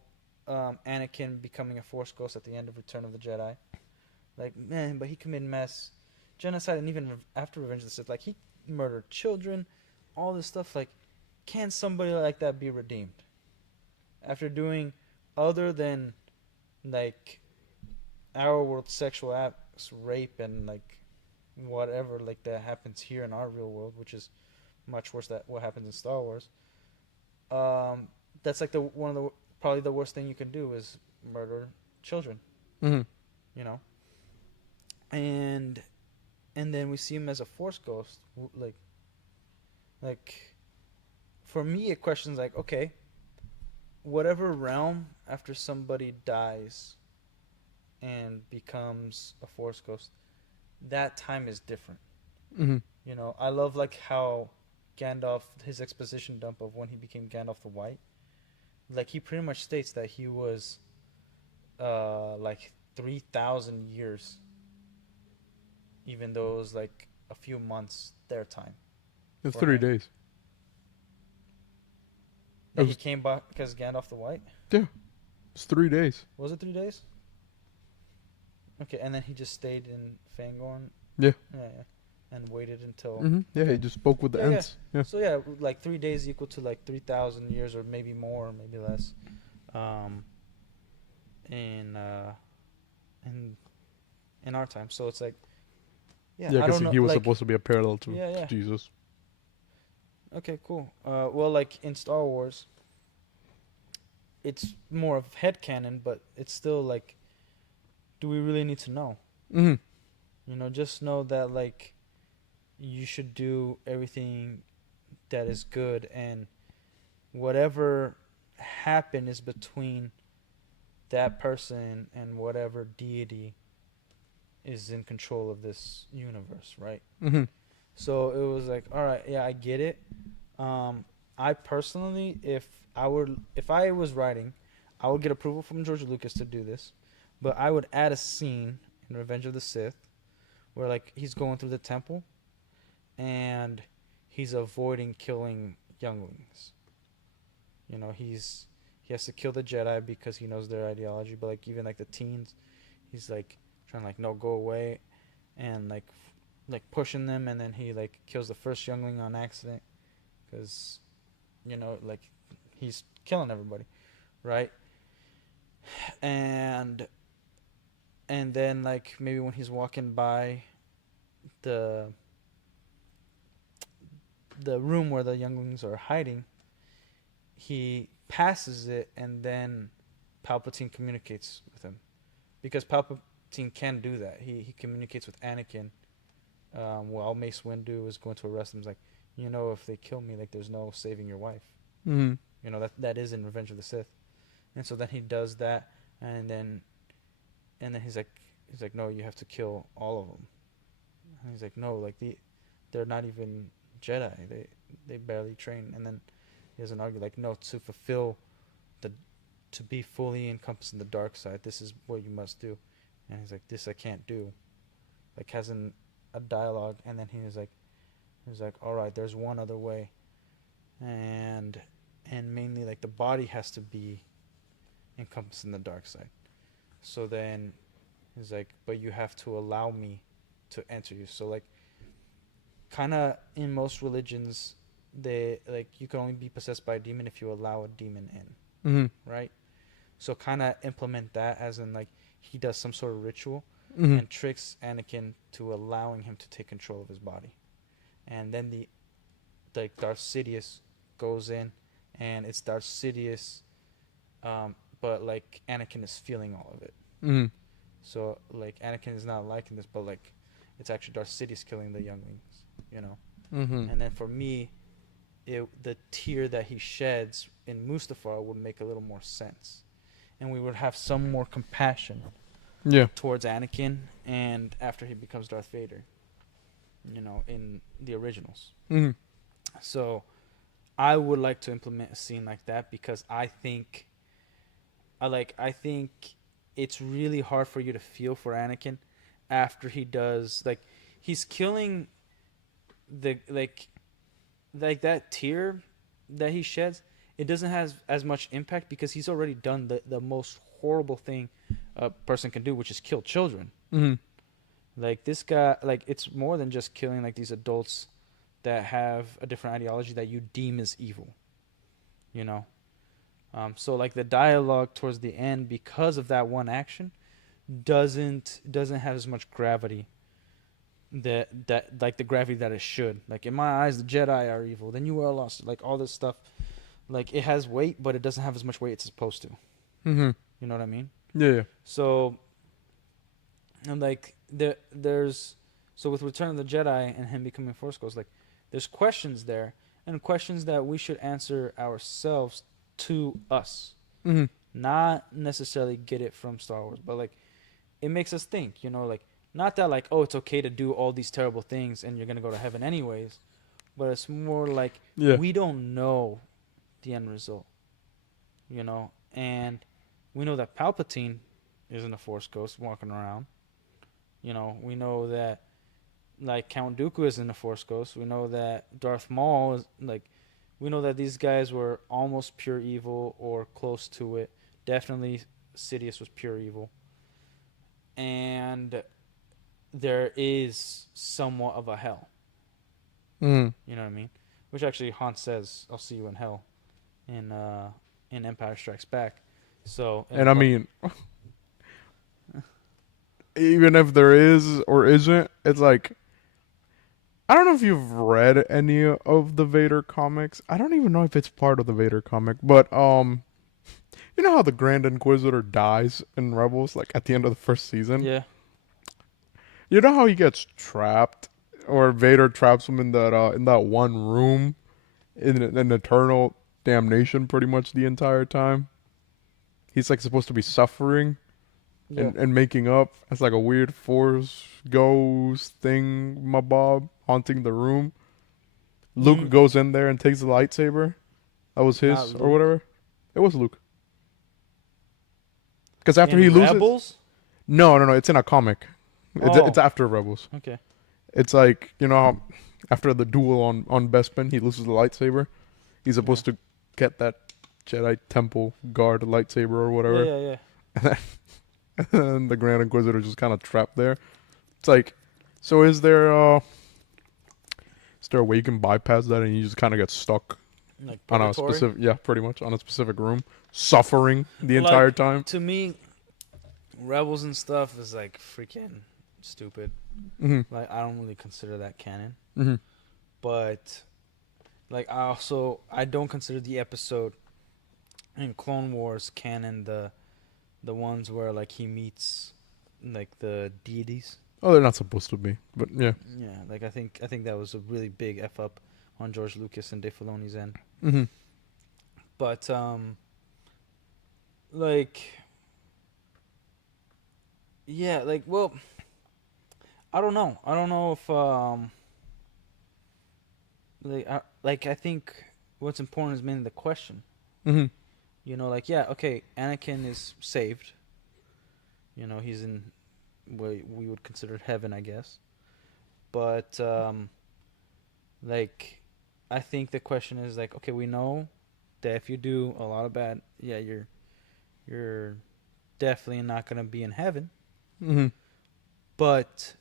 Anakin becoming a Force ghost at the end of Return of the Jedi. Like, man, but he committed mass genocide, and even after Revenge of the Sith, like, he murdered children, all this stuff. Like, can somebody like that be redeemed after doing other than, like, our world sexual acts, rape, and like whatever like that happens here in our real world, which is much worse than what happens in Star Wars? That's like probably the worst thing you can do is murder children. Mm-hmm. And then we see him as a Force ghost. Like for me, it questions like, okay, whatever realm after somebody dies and becomes a Force ghost, that time is different. Mm-hmm. I love like how Gandalf, his exposition dump of when he became Gandalf the White, like, he pretty much states that he was like 3,000 years, even though it was like a few months their time. It's For 3 him. days. That he came back because Gandalf the White? Yeah. It's 3 days. Was it 3 days? Okay, and then he just stayed in Fangorn? Yeah. Yeah. And waited until... Mm-hmm. Yeah, he just spoke with the Ents. Yeah. So yeah, like 3 days equal to like 3,000 years, or maybe more, or maybe less. In our time. So it's like... Yeah, I because don't know, he was like, supposed to be a parallel to Yeah. Jesus. Okay, cool. Well, like in Star Wars, it's more of headcanon, but it's still like, do we really need to know? Mm-hmm. Just know that, like, you should do everything that is good, and whatever happened is between that person and whatever deity is in control of this universe, right? Mm-hmm. So it was like, all right, yeah, I get it. I personally, if I was writing, I would get approval from George Lucas to do this, but I would add a scene in Revenge of the Sith where, like, he's going through the temple and he's avoiding killing younglings. He has to kill the Jedi because he knows their ideology, but like even like the teens, he's like trying to like no, go away, and like pushing them, and then he like kills the first youngling on accident, because like he's killing everybody, right? And then like maybe when he's walking by the room where the younglings are hiding, he passes it, and then Palpatine communicates with him, because Palpatine can do that. He communicates with Anakin while Mace Windu is going to arrest him. He's like, if they kill me, like there's no saving your wife. Mm-hmm. That is in Revenge of the Sith. And so then he does that, and then he's like, no, you have to kill all of them. And he's like, no, like they're not even Jedi. They barely train. And then he doesn't argue, like, no, to fulfill to be fully encompassed in the dark side, this is what you must do. And he's like, this I can't do. Like, has a dialogue, and then he's like, all right, there's one other way, and mainly like the body has to be encompassed in the dark side. So then he's like, but you have to allow me to enter you. So like, kind of in most religions, they like you can only be possessed by a demon if you allow a demon in, Mm-hmm. right? So kind of implement that as in like he does some sort of ritual Mm-hmm. and tricks Anakin to allowing him to take control of his body, and then the Darth Sidious goes in, and it's Darth Sidious, but like Anakin is feeling all of it. Mm-hmm. So like Anakin is not liking this, but like it's actually Darth Sidious killing the younglings, Mm-hmm. And then for me, the tear that he sheds in Mustafar would make a little more sense, and we would have some more compassion towards Anakin, and after he becomes Darth Vader, in the originals. Mm-hmm. So I would like to implement a scene like that, because I think it's really hard for you to feel for Anakin after he does, like, he's killing the like that tear that he sheds. It doesn't have as much impact because he's already done the most horrible thing a person can do, which is kill children. Mm-hmm. Like, this guy, like, it's more than just killing like these adults that have a different ideology that you deem as evil, so like the dialogue towards the end, because of that one action, doesn't have as much gravity that like the gravity that it should. Like, in my eyes, the Jedi are evil, then you are lost, like all this stuff. Like, it has weight, but it doesn't have as much weight it's supposed to. Mm-hmm. You know what I mean? Yeah. So, and like there's so with Return of the Jedi and him becoming Force Ghost, like there's questions there, and questions that we should answer ourselves to us, Mm-hmm. not necessarily get it from Star Wars, but like it makes us think, like, not that like, oh, it's okay to do all these terrible things and you're gonna go to heaven anyways, but it's more like we don't know the end result, and we know that Palpatine isn't a Force Ghost walking around. We know that like Count Dooku isn't a Force Ghost. We know that Darth Maul is like. We know that these guys were almost pure evil or close to it. Definitely Sidious was pure evil. And there is somewhat of a hell. Mm-hmm. You know what I mean? Which actually Han says, I'll see you in hell in Empire Strikes Back. So, And I mean, even if there is or isn't, it's like, I don't know if you've read any of the Vader comics. I don't even know if it's part of the Vader comic, but you know how the Grand Inquisitor dies in Rebels, like at the end of the first season? yeah. You know how he gets trapped, or Vader traps him in that one room, in an eternal damnation, pretty much the entire time. He's like supposed to be suffering, and making up as like a weird Force ghost thing, my Bob, haunting the room. Luke goes in there and takes the lightsaber. That was his or whatever. It was Luke. Because after he loses, Rebels? no, it's in a comic. It's after Rebels. Okay. It's like, how after the duel on Bespin, he loses the lightsaber. He's supposed to get that Jedi Temple guard lightsaber or whatever. Yeah. and the Grand Inquisitor just kind of trapped there. It's like, so is there a way you can bypass that and you just kind of get stuck Like on a purgatory. specific, yeah, pretty much on a specific room, suffering the entire Like, time? to me, Rebels and stuff is like freaking stupid. Mm-hmm. Like, I don't really consider that canon. Mm-hmm. But like, I don't consider the episode in Clone Wars canon, the ones where like he meets like the deities. Oh, they're not supposed to be, but yeah. Yeah, like I think that was a really big f up on George Lucas and Dave Filoni's end. Mm-hmm. But like, yeah, like, well, I don't know. I don't know if I think what's important is mainly the question. Mm-hmm. You know, like, yeah, okay, Anakin is saved. You know, he's in what we would consider heaven, I guess. But like, I think the question is like, okay, we know that if you do a lot of bad, yeah, you're definitely not gonna be in heaven. Mm-hmm. But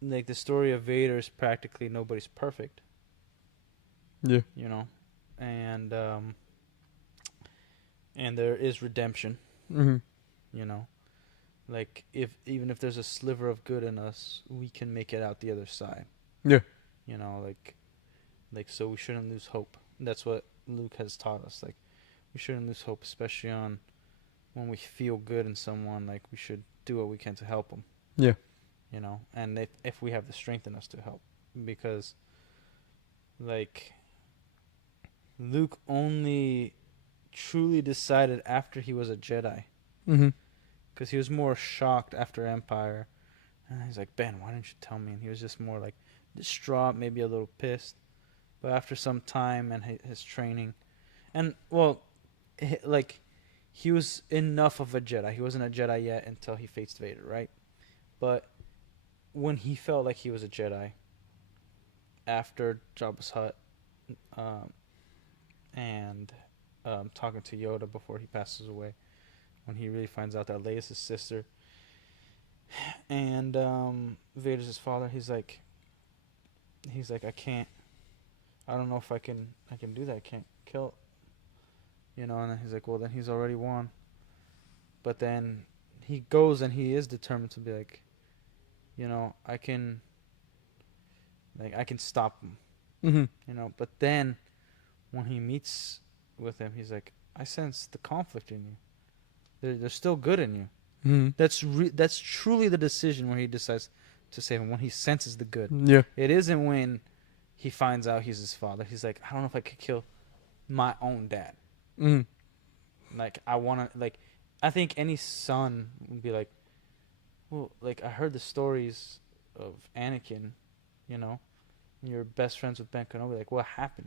like, the story of Vader is practically nobody's perfect. Yeah. You know, and there is redemption. Mm-hmm. You know, like, even if there's a sliver of good in us, we can make it out the other side. Yeah. You know, like so we shouldn't lose hope. That's what Luke has taught us. Like, we shouldn't lose hope, especially on when we feel good in someone. Like, we should do what we can to help them. Yeah. You know, and if we have the strength in us to help, because like, Luke only truly decided after he was a Jedi. Mm-hmm. Because he was more shocked after Empire. And he's like, Ben, why didn't you tell me? And he was just more like distraught, maybe a little pissed. But after some time and his training, and well, like, he was enough of a Jedi. He wasn't a Jedi yet until he faced Vader, right? But when he felt like he was a Jedi after Jabba's Hutt, and talking to Yoda before he passes away, when he really finds out that Leia's his sister and Vader's his father, he's like, I don't know if I can do that. I can't kill, you know. And then he's like, well, then he's already won. But then he goes and he is determined to be like, you know, I can stop him, Mm-hmm. you know. But then when he meets with him, he's like, I sense the conflict in you. There's still good in you. Mm-hmm. That's truly the decision where he decides to save him, when he senses the good. Yeah. It isn't when he finds out he's his father. He's like, I don't know if I could kill my own dad. Mm-hmm. Like, I think any son would be like, well, like, I heard the stories of Anakin, you know, and you're best friends with Ben Kenobi. Like, what happened?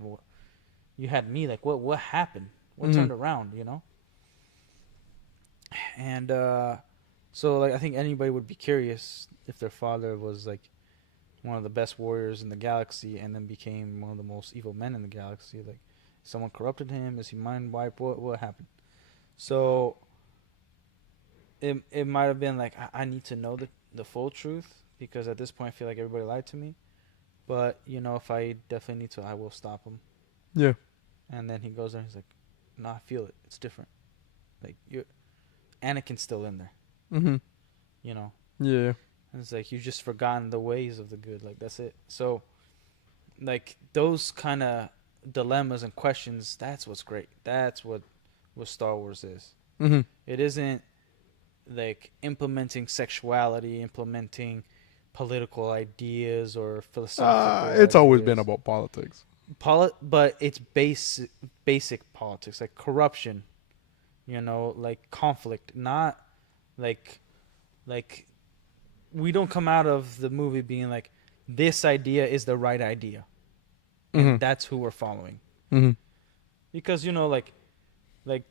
You had me. Like, what happened? What turned around? You know. And so, like, I think anybody would be curious if their father was like one of the best warriors in the galaxy and then became one of the most evil men in the galaxy. Like, someone corrupted him? Is he mind wiped? What happened? So it might have been like, I need to know the full truth, because at this point I feel like everybody lied to me. But, you know, if I definitely need to, I will stop him. Yeah. And then he goes there and he's like, no, I feel it. It's different. Like, Anakin's still in there. Mm-hmm. You know? Yeah. And it's like, you've just forgotten the ways of the good. Like, that's it. So, like, those kind of dilemmas and questions, that's what's great. That's what Star Wars is. Mm-hmm. It isn't like implementing sexuality, implementing political ideas or philosophical It's always ideas. been about politics. But it's basic politics, like corruption, you know, like conflict. Not like we don't come out of the movie being like, this idea is the right idea, and that's who we're following. Mm-hmm. Because, you know, like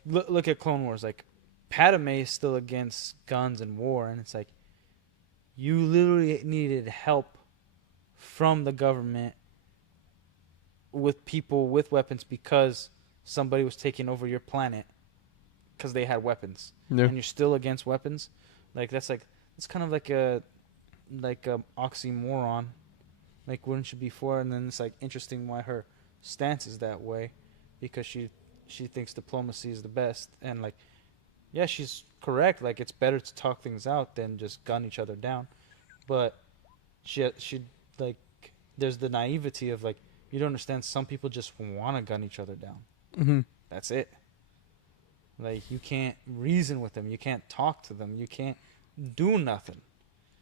look at Clone Wars. Like, Padme is still against guns and war, and it's like, you literally needed help from the government with people with weapons because somebody was taking over your planet because they had weapons, Yeah. and you're still against weapons. Like it's kind of like a oxymoron. Like, wouldn't you be for? And then it's like interesting why her stance is that way, because she thinks diplomacy is the best, and like, yeah, she's correct. Like, it's better to talk things out than just gun each other down. But she like, there's the naivety of like, you don't understand. Some people just want to gun each other down. Mm-hmm. That's it. Like, you can't reason with them. You can't talk to them. You can't do nothing.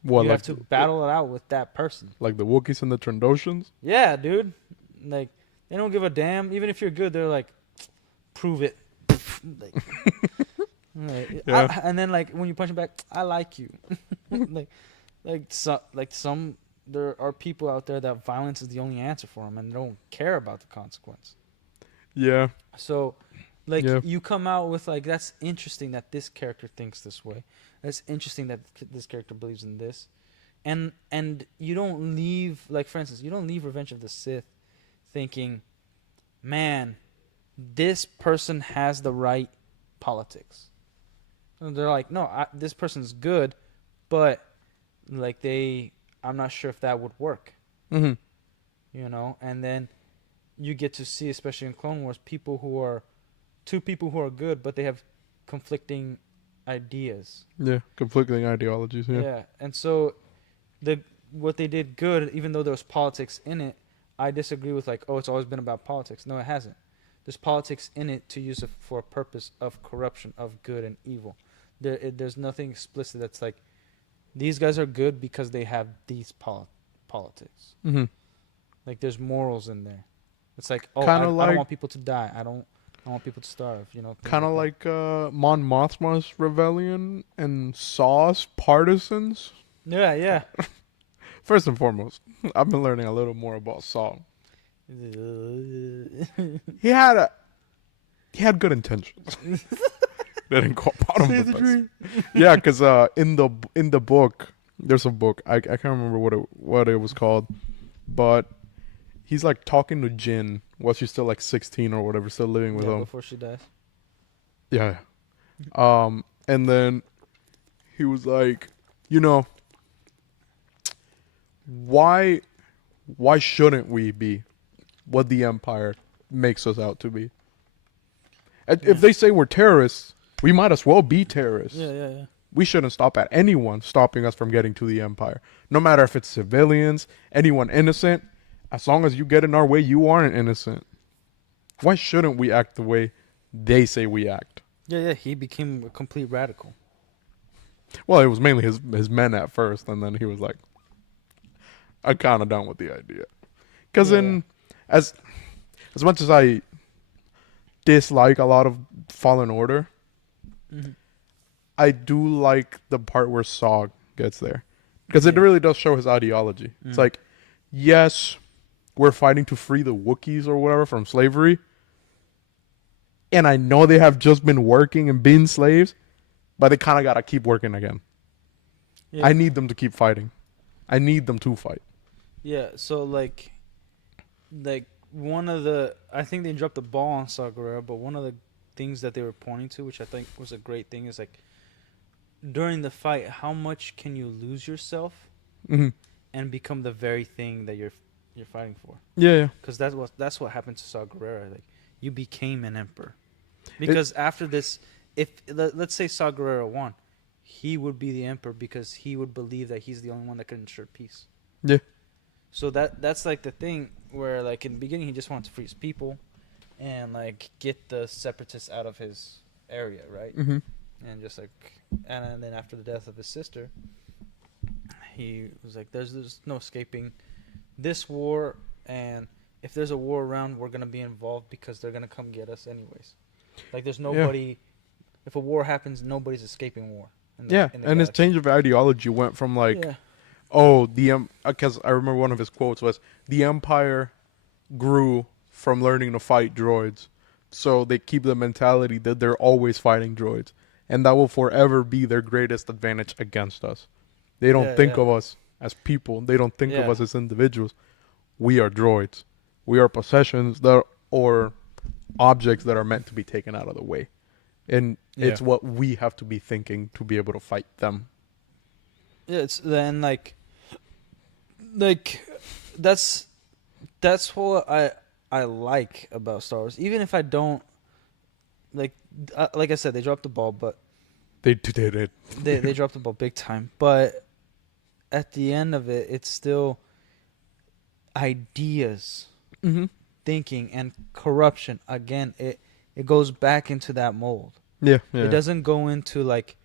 What, you like have to battle it out with that person. like the Wookiees and the Trandoshans? Yeah, dude. Like, they don't give a damn. Even if you're good, they're like, prove it. Yeah. And then like, when you punch them back, I like you. Some there are people out there that violence is the only answer for them, and they don't care about the consequence. Yeah. So, like, Yeah. you come out with like, that's interesting that this character thinks this way. That's interesting that this character believes in this, and you don't leave, like, for instance, you don't leave Revenge of the Sith thinking, man, this person has the right politics. And they're like, no, this person's good, but like I'm not sure if that would work. Mm-hmm. You know, and then you get to see, especially in Clone Wars, two people who are good, but they have conflicting ideas. Yeah. Conflicting ideologies. Yeah. Yeah. And so what they did good, even though there was politics in it, I disagree with like, oh, it's always been about politics. No, it hasn't. There's politics in it to use it for a purpose of corruption, of good and evil. There's nothing explicit that's like, these guys are good because they have these politics. Mm-hmm. Like, there's morals in there. It's like, oh, Kinda I like- don't want people to die. I don't want people to starve. You know, things Kind of like Mon Mothma's rebellion and Saw's partisans. that. Yeah. First and foremost, I've been learning a little more about Saw. He had good intentions. Didn't go bottom Say of the us. dream. Yeah, because in the book, there's a book. I can't remember what it was called, but he's like talking to Jin while she's still like 16 or whatever, still living with him. Before she dies. Yeah. And then he was like, you know, why shouldn't we be what the Empire makes us out to be? If they say we're terrorists, we might as well be terrorists. Yeah. We shouldn't stop at anyone stopping us from getting to the Empire. No matter if it's civilians, anyone innocent, as long as you get in our way, you aren't innocent. Why shouldn't we act the way they say we act? Yeah. He became a complete radical. Well, it was mainly his men at first, and then he was like, I'm kind of done with the idea. Because as much as I dislike a lot of Fallen Order, Mm-hmm. I do like the part where Saw gets there. Because it really does show his ideology. It's like, yes, we're fighting to free the Wookiees or whatever from slavery. And I know they have just been working and been slaves, but they kind of got to keep working again. Yeah. I need them to keep fighting. I need them to fight. Yeah, so like one of the, I think they dropped the ball on Saw Gerrera, but one of the things that they were pointing to, which I think was a great thing, is like, during the fight, how much can you lose yourself Mm-hmm. and become the very thing that you're fighting for? Yeah. Because that's what happened to Saw Gerrera. Like, you became an emperor. Because after this, if let's say Saw Gerrera won, he would be the emperor because he would believe that he's the only one that could ensure peace. Yeah. So that's like the thing where, like, in the beginning he just wanted to free his people and like get the separatists out of his area, right? Mm-hmm. And just like, and then after the death of his sister, he was like, there's no escaping this war, and if there's a war around, we're gonna be involved because they're gonna come get us anyways. Like, there's nobody. If a war happens, nobody's escaping war. In the And his galaxy. change of ideology went from like, Yeah. oh, because I remember one of his quotes was, the Empire grew from learning to fight droids. So they keep the mentality that they're always fighting droids. And that will forever be their greatest advantage against us. They don't think of us as people. They don't think of us as individuals. We are droids. We are possessions or objects that are meant to be taken out of the way. and Yeah. it's what we have to be thinking to be able to fight them. Yeah, it's then like that's what I like about Star Wars. Even if I don't like I said, they dropped the ball, but They did it. they dropped the ball big time. But at the end of it, it's still ideas, Mm-hmm. thinking, and corruption. Again, it goes back into that mold. Yeah, yeah. It doesn't go into like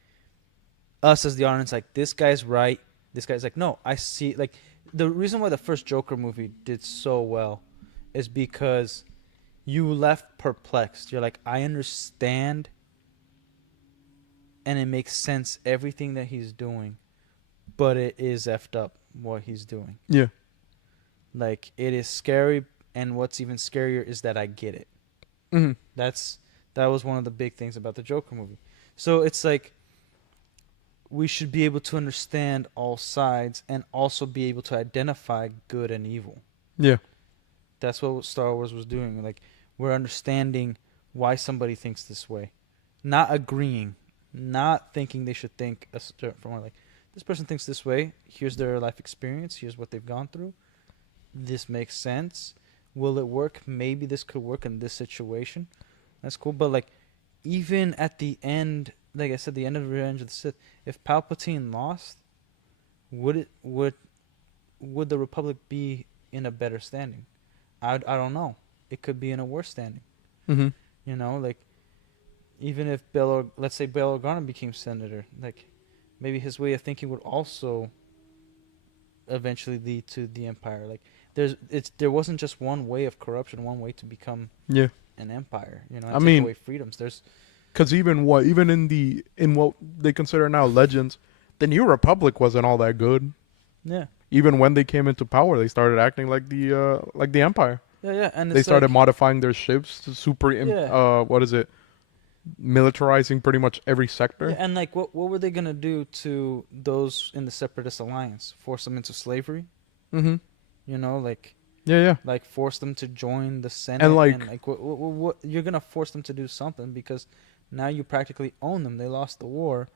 us as the audience, like this guy's right, this guy's like, no, I see. Like the reason why the first Joker movie did so well is because you left perplexed. You're like, I understand, and it makes sense everything that he's doing, but it is effed up what he's doing. Yeah. Like it is scary, and what's even scarier is that I get it. Mm-hmm. That was one of the big things about the Joker movie. So it's like we should be able to understand all sides and also be able to identify good and evil. Yeah. That's what Star Wars was doing. Like we're understanding why somebody thinks this way, not agreeing, not thinking they should think a certain way. Like this person thinks this way. Here's their life experience. Here's what they've gone through. This makes sense. Will it work? Maybe this could work in this situation. That's cool. But like, even at the end, like I said, the end of Revenge of the Sith, if Palpatine lost, would the Republic be in a better standing? I don't know. It could be in a worse standing. Mm-hmm. You know, like even if let's say Bail Organa became senator, like maybe his way of thinking would also eventually lead to the Empire. Like there wasn't just one way of corruption, one way to become an empire. You know, and take away freedoms. Because even in what they consider now legends, the New Republic wasn't all that good. Yeah. Even when they came into power, they started acting like the Empire. Yeah, and they started modifying their ships to militarizing pretty much every sector. Yeah, and like, what were they gonna do to those in the Separatist alliance? Force them into slavery? Mm-hmm. You know, like like force them to join the Senate, and like what you're gonna force them to do something because now you practically own them. They lost the war,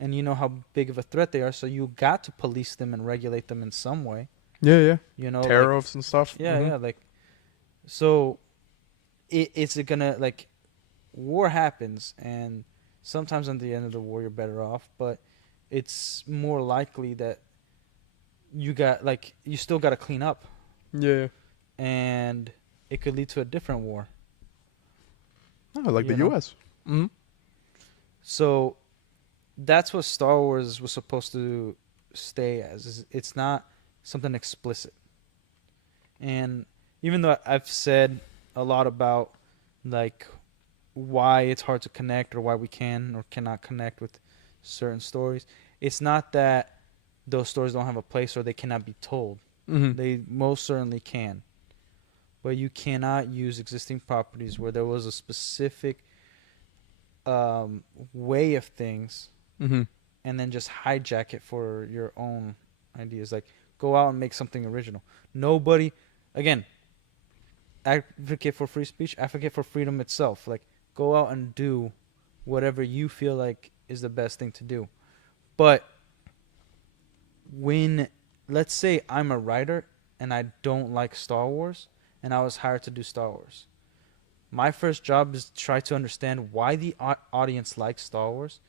and you know how big of a threat they are. So you got to police them and regulate them in some way. Yeah. You know, tariffs and stuff. Yeah, mm-hmm. yeah. Like, so it's gonna like war happens, and sometimes at the end of the war you're better off, but it's more likely that you still got to clean up. Yeah. And it could lead to a different war. Oh, like the U.S. Mm-hmm. So that's what Star Wars was supposed to stay as. It's not something explicit. And even though I've said a lot about like why it's hard to connect or why we can or cannot connect with certain stories, it's not that those stories don't have a place or they cannot be told. Mm-hmm. They most certainly can. But you cannot use existing properties where there was a specific way of things, mm-hmm. and then just hijack it for your own ideas. Like, go out and make something original. Nobody, again, advocate for free speech, advocate for freedom itself. Like, go out and do whatever you feel like is the best thing to do. But when, let's say I'm a writer and I don't like Star Wars, and I was hired to do Star Wars, my first job is to try to understand why the audience likes Star Wars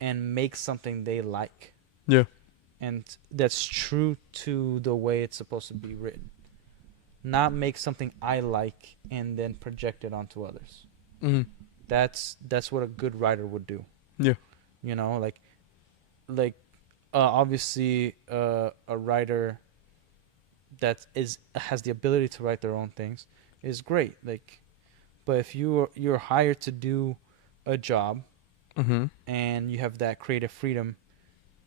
and make something they like. Yeah. And that's true to the way it's supposed to be written. Not make something I like and then project it onto others. Mm-hmm. That's what a good writer would do. Yeah. You know, like obviously a writer that has the ability to write their own things is great. Like, but if you're hired to do a job, mm-hmm. and you have that creative freedom,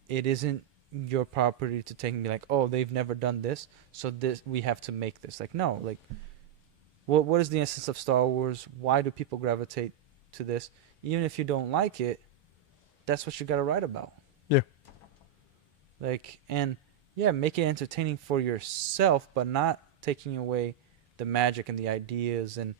it isn't your property to take and be like, oh, they've never done this, so this we have to make this. Like, no, like what is the essence of Star Wars? Why do people gravitate to this? Even if you don't like it, that's what you got to write about. Yeah. Like, and yeah, make it entertaining for yourself, but not taking away the magic and the ideas and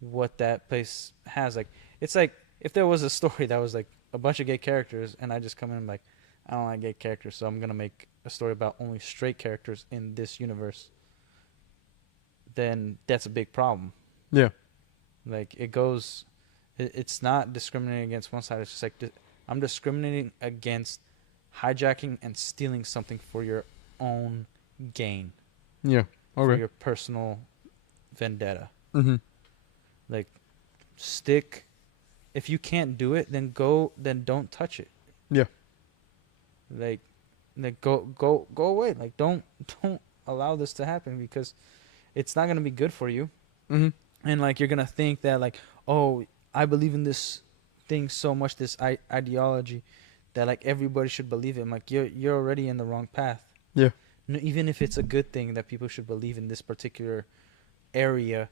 what that place has. Like, it's like if there was a story that was like a bunch of gay characters, and I just come in and like, I don't like gay characters, so I'm gonna make a story about only straight characters in this universe, then that's a big problem. Yeah. Like it's not discriminating against one side. It's just like I'm discriminating against hijacking and stealing something for your own gain, Yeah. for Okay. your personal vendetta. Mm-hmm. Like, if you can't do it, then don't touch it. Yeah. Like go away. Like don't allow this to happen, because it's not gonna be good for you. Mm-hmm. And like you're gonna think that like, oh, I believe in this thing so much, this ideology, that like everybody should believe it. I'm like, you're already in the wrong path. Yeah. No, even if it's a good thing that people should believe in this particular area,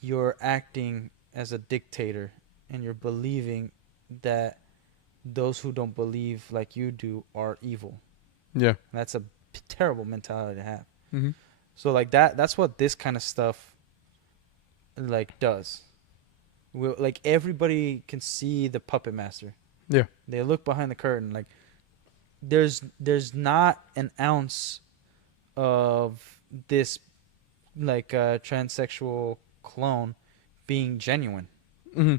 you're acting as a dictator, and you're believing that those who don't believe like you do are evil. Yeah. That's a terrible mentality to have. Mm-hmm. So like that's what this kind of stuff like does. Like everybody can see the puppet master. Yeah. They look behind the curtain. Like there's not an ounce of this like transsexual clone being genuine. Mm-hmm.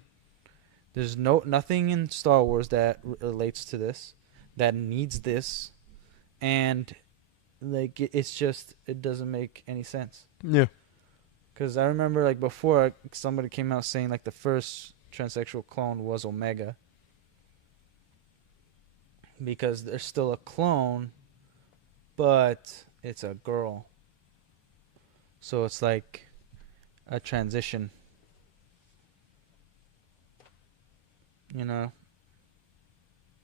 There's nothing in Star Wars that relates to this, that needs this, and like it doesn't make any sense. Yeah. Because I remember like before somebody came out saying like the first transsexual clone was Omega, because there's still a clone, but it's a girl. So it's like a transition. You know?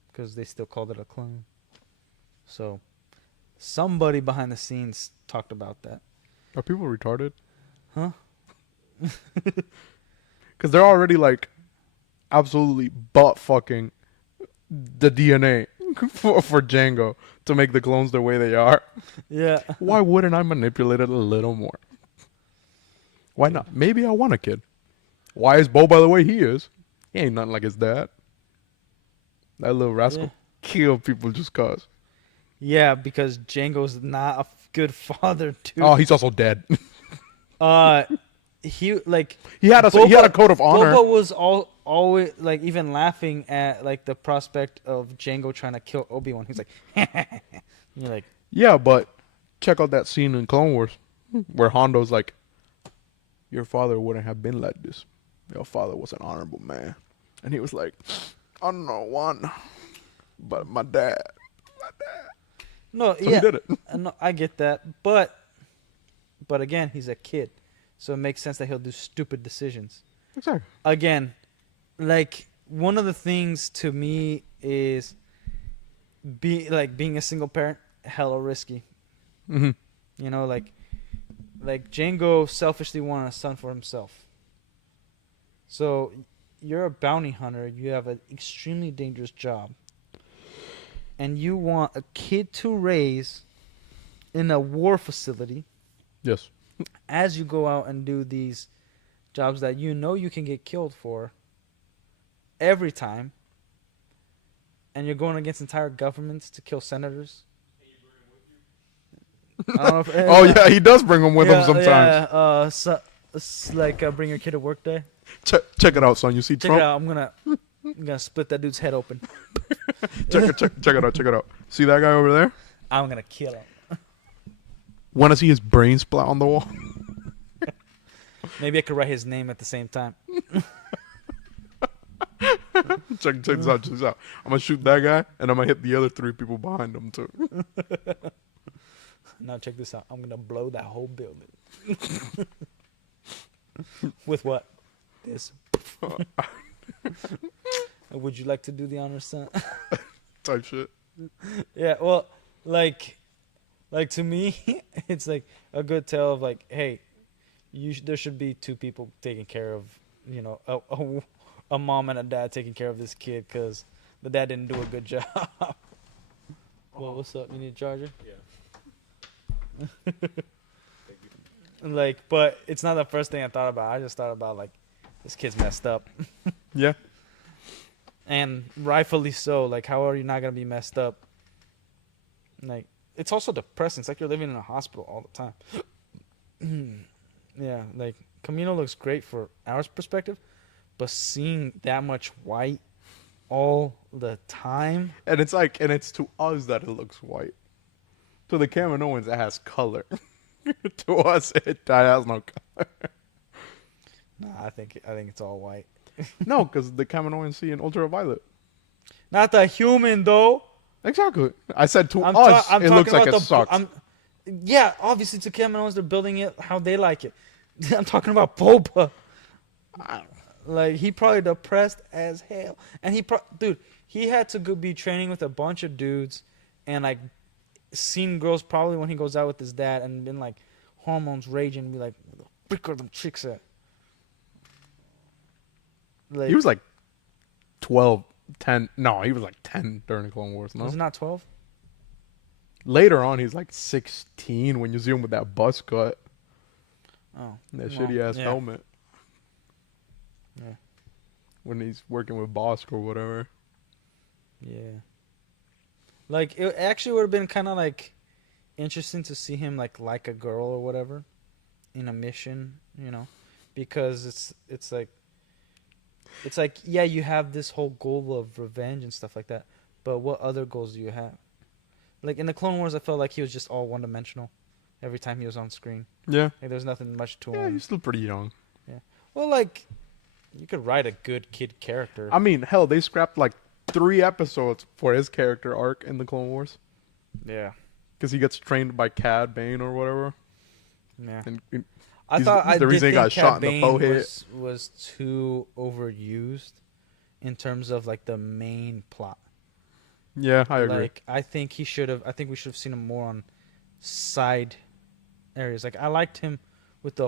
Because they still called it a clone. So somebody behind the scenes talked about that. Are people retarded? Huh? Because they're already like absolutely butt fucking the DNA for Django to make the clones the way they are. Yeah. Why wouldn't I manipulate it a little more? Why not? Maybe I want a kid. Why is Bo by the way he is? He ain't nothing like his dad. That little rascal killed people just cause. Yeah, because Django's not a good father, dude. Oh, he's also dead. He like he had a code of honor. Boba was always like even laughing at like the prospect of Django trying to kill Obi-Wan. He's like, you're like, yeah, but check out that scene in Clone Wars where Hondo's like, your father wouldn't have been like this. Your father was an honorable man. And he was like, I don't know one, but my dad. no, So yeah, he did it. no, I get that, but again, he's a kid, so it makes sense that he'll do stupid decisions. Exactly. Again, like one of the things to me is being a single parent, hella risky. Mm-hmm. You know, like Django selfishly wanted a son for himself. So you're a bounty hunter. You have an extremely dangerous job. And you want a kid to raise in a war facility Yes. as you go out and do these jobs that you know you can get killed for every time. And you're going against entire governments to kill senators. I don't know if, Oh yeah, he does bring them with him sometimes. Yeah, it's like bring your kid to work day. Check it out, son. You see Check Trump? it out. I'm gonna split that dude's head open. check it out. Check it out. See that guy over there? I'm gonna kill him. Want to see his brain splat on the wall? Maybe I could write his name at the same time. check this out. Check this out. I'm gonna shoot that guy, and I'm gonna hit the other 3 people behind him too. Now check this out. I'm gonna blow that whole building. With what? This. Would you like to do the honors, son? Type shit. Yeah. Well, like to me, it's like a good tale of like, hey, there should be 2 people taking care of, you know, a mom and a dad taking care of this kid because the dad didn't do a good job. Well, what's up? You need a charger? Yeah. Like, but it's not the first thing I thought about. I just thought about like, this kid's messed up. Yeah. and rightfully so. Like, how are you not gonna be messed up? Like, it's also depressing. It's like you're living in a hospital all the time. Yeah, like Camino looks great for our perspective, but seeing that much white all the time, And it's like, and it's to us that it looks white. To the Kaminoans, it has color. To us, it has no color. nah, I think it's all white. No, because the Kaminoans see in ultraviolet. Not the human though. Exactly. I said to I'm us, I'm it looks talking like about it sucks. Yeah, obviously to Kaminoans, they're building it how they like it. I'm talking about Boba. Like, he probably depressed as hell, and dude, he had to go be training with a bunch of dudes, and like seen girls probably when he goes out with his dad, and been like hormones raging, and be like, where the frick are them chicks at? Like, He was like 12, 10. No, he was like 10 during the Clone Wars. No, was it not 12? later on, he's like 16 when you see him with that buzz cut, Oh, and that well, shitty ass yeah. helmet. Yeah. When he's working with Bosk or whatever. Yeah. Like, it actually would have been kind of like interesting to see him like a girl or whatever in a mission, you know, because it's like yeah, you have this whole goal of revenge and stuff like that, but what other goals do you have? Like in the Clone Wars, I felt like he was just all one dimensional every time he was on screen. Yeah. Like, there's nothing much to Yeah, him. he's still pretty young. Well, like, you could write a good kid character. I mean, hell, they scrapped like 3 episodes for his character arc in the Clone Wars. Yeah. Because he gets trained by Cad Bane or whatever. Yeah. And I he's thought the I did reason he think got shot Cad in the Bane forehead. was too overused in terms of like the main plot. Yeah, I agree. Like, I think we should have seen him more on side areas. Like, I liked him with the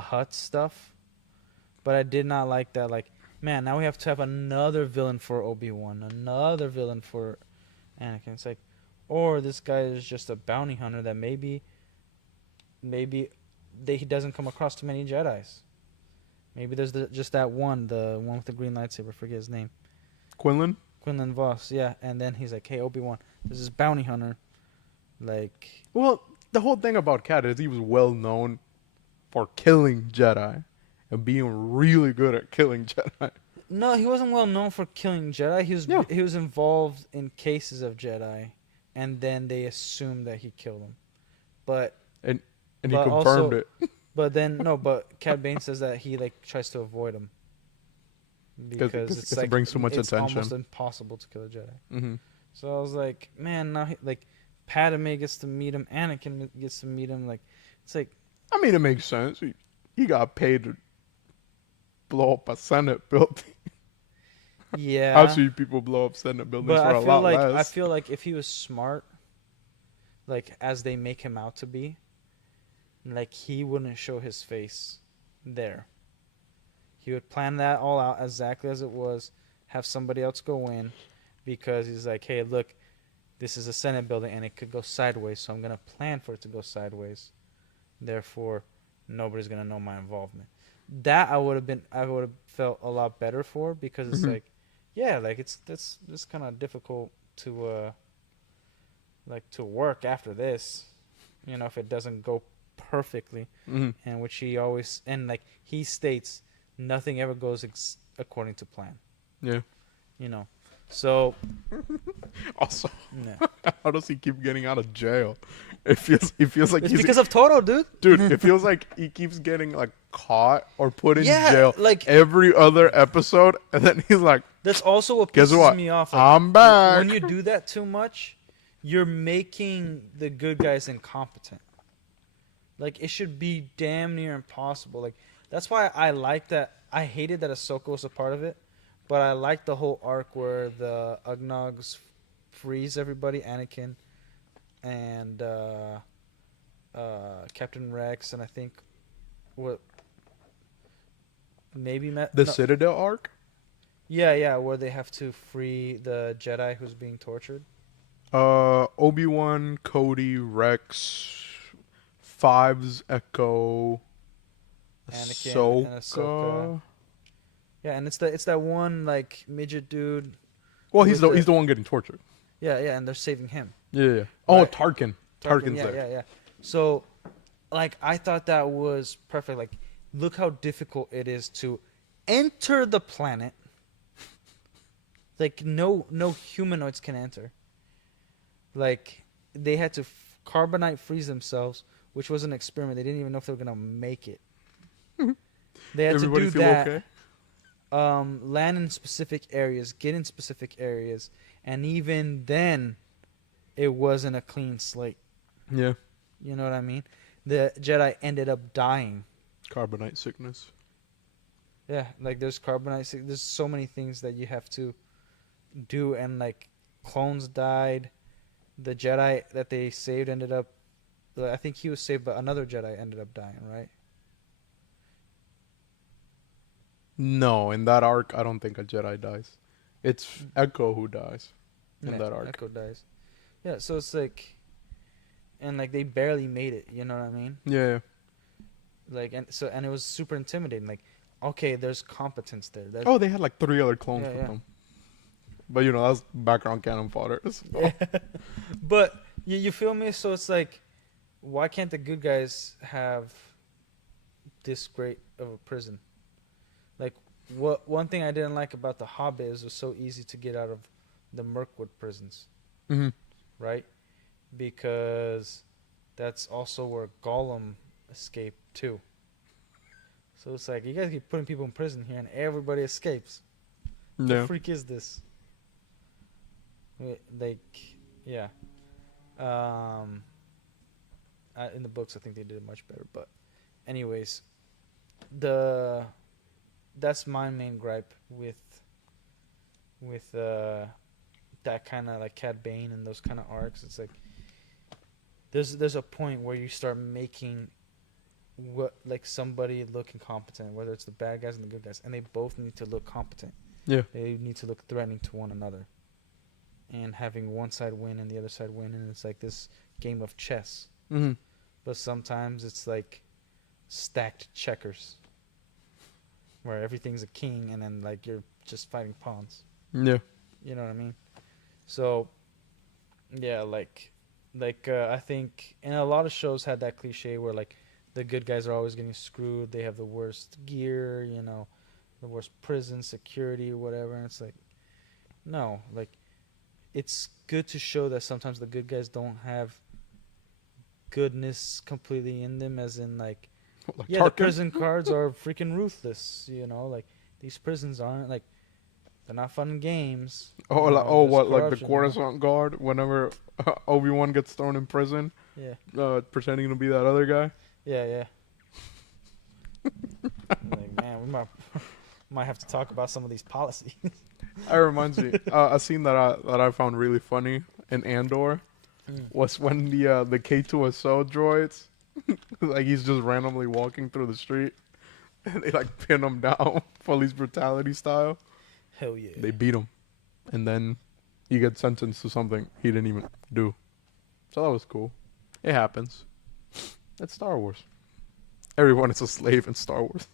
Hutt stuff, but I did not like that. Like, man, now we have to have another villain for Obi-Wan, another villain for Anakin. It's like, or this guy is just a bounty hunter that maybe he doesn't come across too many Jedis. Maybe there's just that one, the one with the green lightsaber. Forget his name. Quinlan? Quinlan Voss, yeah. And then he's like, hey, Obi-Wan, there's this bounty hunter. Like, Well, the whole thing about Cad is he was well known for killing Jedi and being really good at killing Jedi. no, he wasn't well known for killing Jedi. Yeah. He was involved in cases of Jedi, and then they assumed that he killed them. But And he But confirmed also- it. but Cad Bane says that he like tries to avoid him because it's it like brings too much it's attention. almost impossible to kill a Jedi. Mm-hmm. So I was like, man, now Padme gets to meet him, Anakin gets to meet him. Like, it's like, I mean, it makes sense. He got paid to blow up a Senate building. yeah. I've seen people blow up Senate buildings But for a lot less. I feel like if he was smart, like as they make him out to be, like he wouldn't show his face there. He would plan that all out exactly as it was, have somebody else go in, because he's like, hey, look, this is a Senate building and it could go sideways, so I'm gonna plan for it to go sideways. Therefore, nobody's gonna know my involvement. That I would have felt a lot better for, because it's Mhm. like, yeah, like it's kind of difficult to to work after this, you know, if it doesn't go perfectly. Mhm. And which he always, and like he states, nothing ever goes according to plan, Yeah. you know. So Also, yeah. how does he keep getting out of jail? It feels like It's he's because of Toto, dude. dude. It feels like he keeps getting like caught or put in Yeah, jail like every other episode, and then he's like, that's also what "Guess pisses what? me off. Like, I'm back." when you do that too much, you're making the good guys incompetent. Like, it should be damn near impossible. Like, that's why I like that. I hated that Ahsoka was a part of it, but I liked the whole arc where the Ugnaughts freeze everybody, Anakin and Captain Rex, and I think the Citadel arc. Yeah, where they have to free the Jedi who's being tortured. Obi-Wan, Cody, Rex, Fives, Echo, Anakin and Ahsoka. Yeah, and it's that one like midget dude. Well, with he's the one getting tortured. Yeah, and they're saving him. Yeah. Oh, Right. Tarkin. Tarkin, Tarkin's there. Yeah. So, like, I thought that was perfect. Like, look how difficult it is to enter the planet. Like, no humanoids can enter. Like, they had to carbonite freeze themselves, which was an experiment. They didn't even know if they were gonna make it. They had Everybody to do feel that. okay? Land in specific areas, get in specific areas, and even then, it wasn't a clean slate. Yeah. You know what I mean? The Jedi ended up dying. Carbonite sickness. Yeah, like there's carbonite. There's so many things that you have to do, and like clones died. The Jedi that they saved ended up. I think he was saved, but another Jedi ended up dying. Right? No, in that arc, I don't think a Jedi dies. It's Echo who dies in Yeah, that arc. Echo dies. Yeah, so it's like, and like they barely made it. You know what I mean? Yeah. Like, and it was super intimidating. Like, okay, there's competence there. Oh, they had like 3 other clones Yeah, with yeah. them. But you know, that's background cannon fodder. So. Yeah. But you feel me? So it's like, why can't the good guys have this great of a prison? Like, one thing I didn't like about the Hobbit is it was so easy to get out of the Mirkwood prisons, Mm-hmm. right? Because that's also where Gollum escaped too. So it's like, you guys keep putting people in prison here and everybody escapes. Yeah. The freak is this? Like, yeah. In the books, I think they did it much better. But, anyways, that's my main gripe with that kind of like Cad Bane and those kind of arcs. It's like there's a point where you start making what like somebody look incompetent, whether it's the bad guys and the good guys, and they both need to look competent. Yeah. They need to look threatening to one another. And having one side win and the other side win, and it's like this game of chess. Mm-hmm. But sometimes it's like stacked checkers, where everything's a king, and then like you're just fighting pawns. Yeah. You know what I mean? So, yeah, like I think, and a lot of shows had that cliche where like the good guys are always getting screwed. They have the worst gear, you know, the worst prison security or whatever. And it's like, no, like it's good to show that sometimes the good guys don't have goodness completely in them, as in like, yeah, the Tarkin? prison guards are freaking ruthless, you know, like these prisons aren't like, they're not fun games. Oh, You like, know, there's what? Like the corruption, you know? Coruscant guard. Whenever Obi-Wan gets thrown in prison, Yeah, pretending to be that other guy. yeah. Like, man, we might have to talk about some of these policies. That reminds me, a scene that I found really funny in Andor was when the K2SO droids, like he's just randomly walking through the street, and they like pin him down, police brutality style. Hell yeah. They beat him, and then he gets sentenced to something he didn't even do. So that was cool. It happens. It's Star Wars. Everyone is a slave in Star Wars,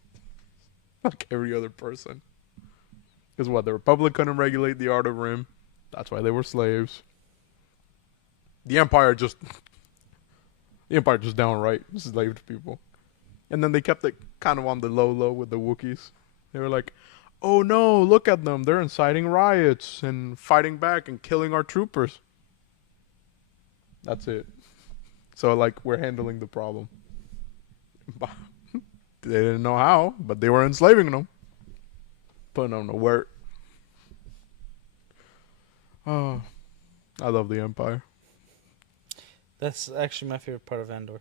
like every other person. Because what, the Republic couldn't regulate the Outer Rim. That's why they were slaves. The Empire just downright enslaved people. And then they kept it kind of on the low with the Wookiees. They were like, oh no, look at them. They're inciting riots and fighting back and killing our troopers. That's it. So like, we're handling the problem. They didn't know how, but they were enslaving them. Putting them to work. Oh, I love the Empire. That's actually my favorite part of Andor,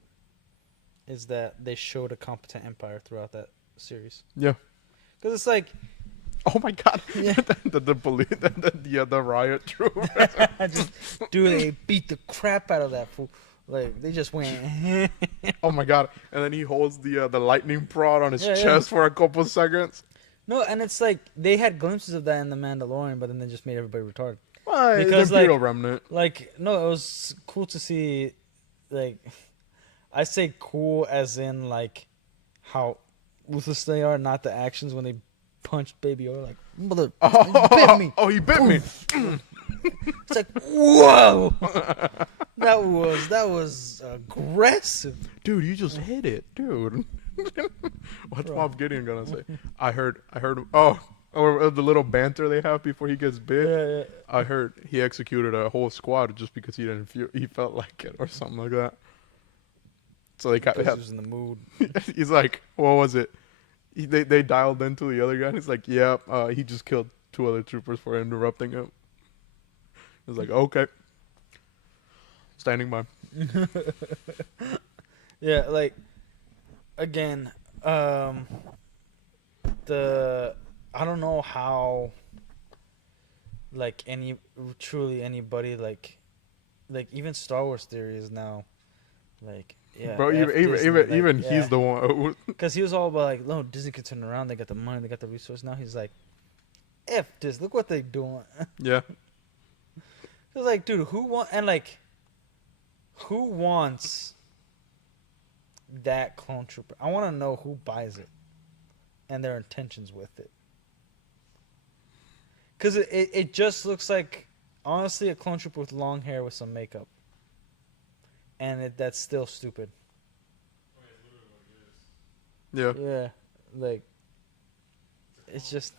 is that they showed a competent empire throughout that series. Yeah. Because it's like, Oh my God. Yeah. the riot troop. they beat the crap out of that fool. Like, they just went. Oh my God. And then he holds the lightning prod on his Yeah, yeah. chest for a couple seconds. No, and it's like they had glimpses of that in The Mandalorian, but then they just made everybody retarded. Well, Because, the Imperial like- remnant. Like, no, it was cool to see, like, I say cool as in, like, how ruthless they are, not the actions when they punched Baby Yoda like, mother, you bit me. Oh, he bit me. It's like, whoa. That was aggressive. Dude, you just hit it, dude. What's Moff Gideon gonna say? I heard. Oh, or the little banter they have before he gets bit. Yeah. I heard he executed a whole squad just because he felt like it or something like that. So they got. He was in the mood. He's like, what was it? They dialed into the other guy. And he's like, yeah, he just killed 2 other troopers for interrupting him. He's like, okay, standing by. Yeah, like again, I don't know how like anybody like even Star Wars theory is now like bro, even he's the one because he was all about like, no, Disney can turn around, they got the money, they got the resource. Now he's like, F this, look what they doing. Yeah. It's like, dude, who wants that clone trooper? I want to know who buys it and their intentions with it. Because it just looks like, honestly, a clone trooper with long hair with some makeup. And that's still stupid. Yeah. Yeah. Like, it's just...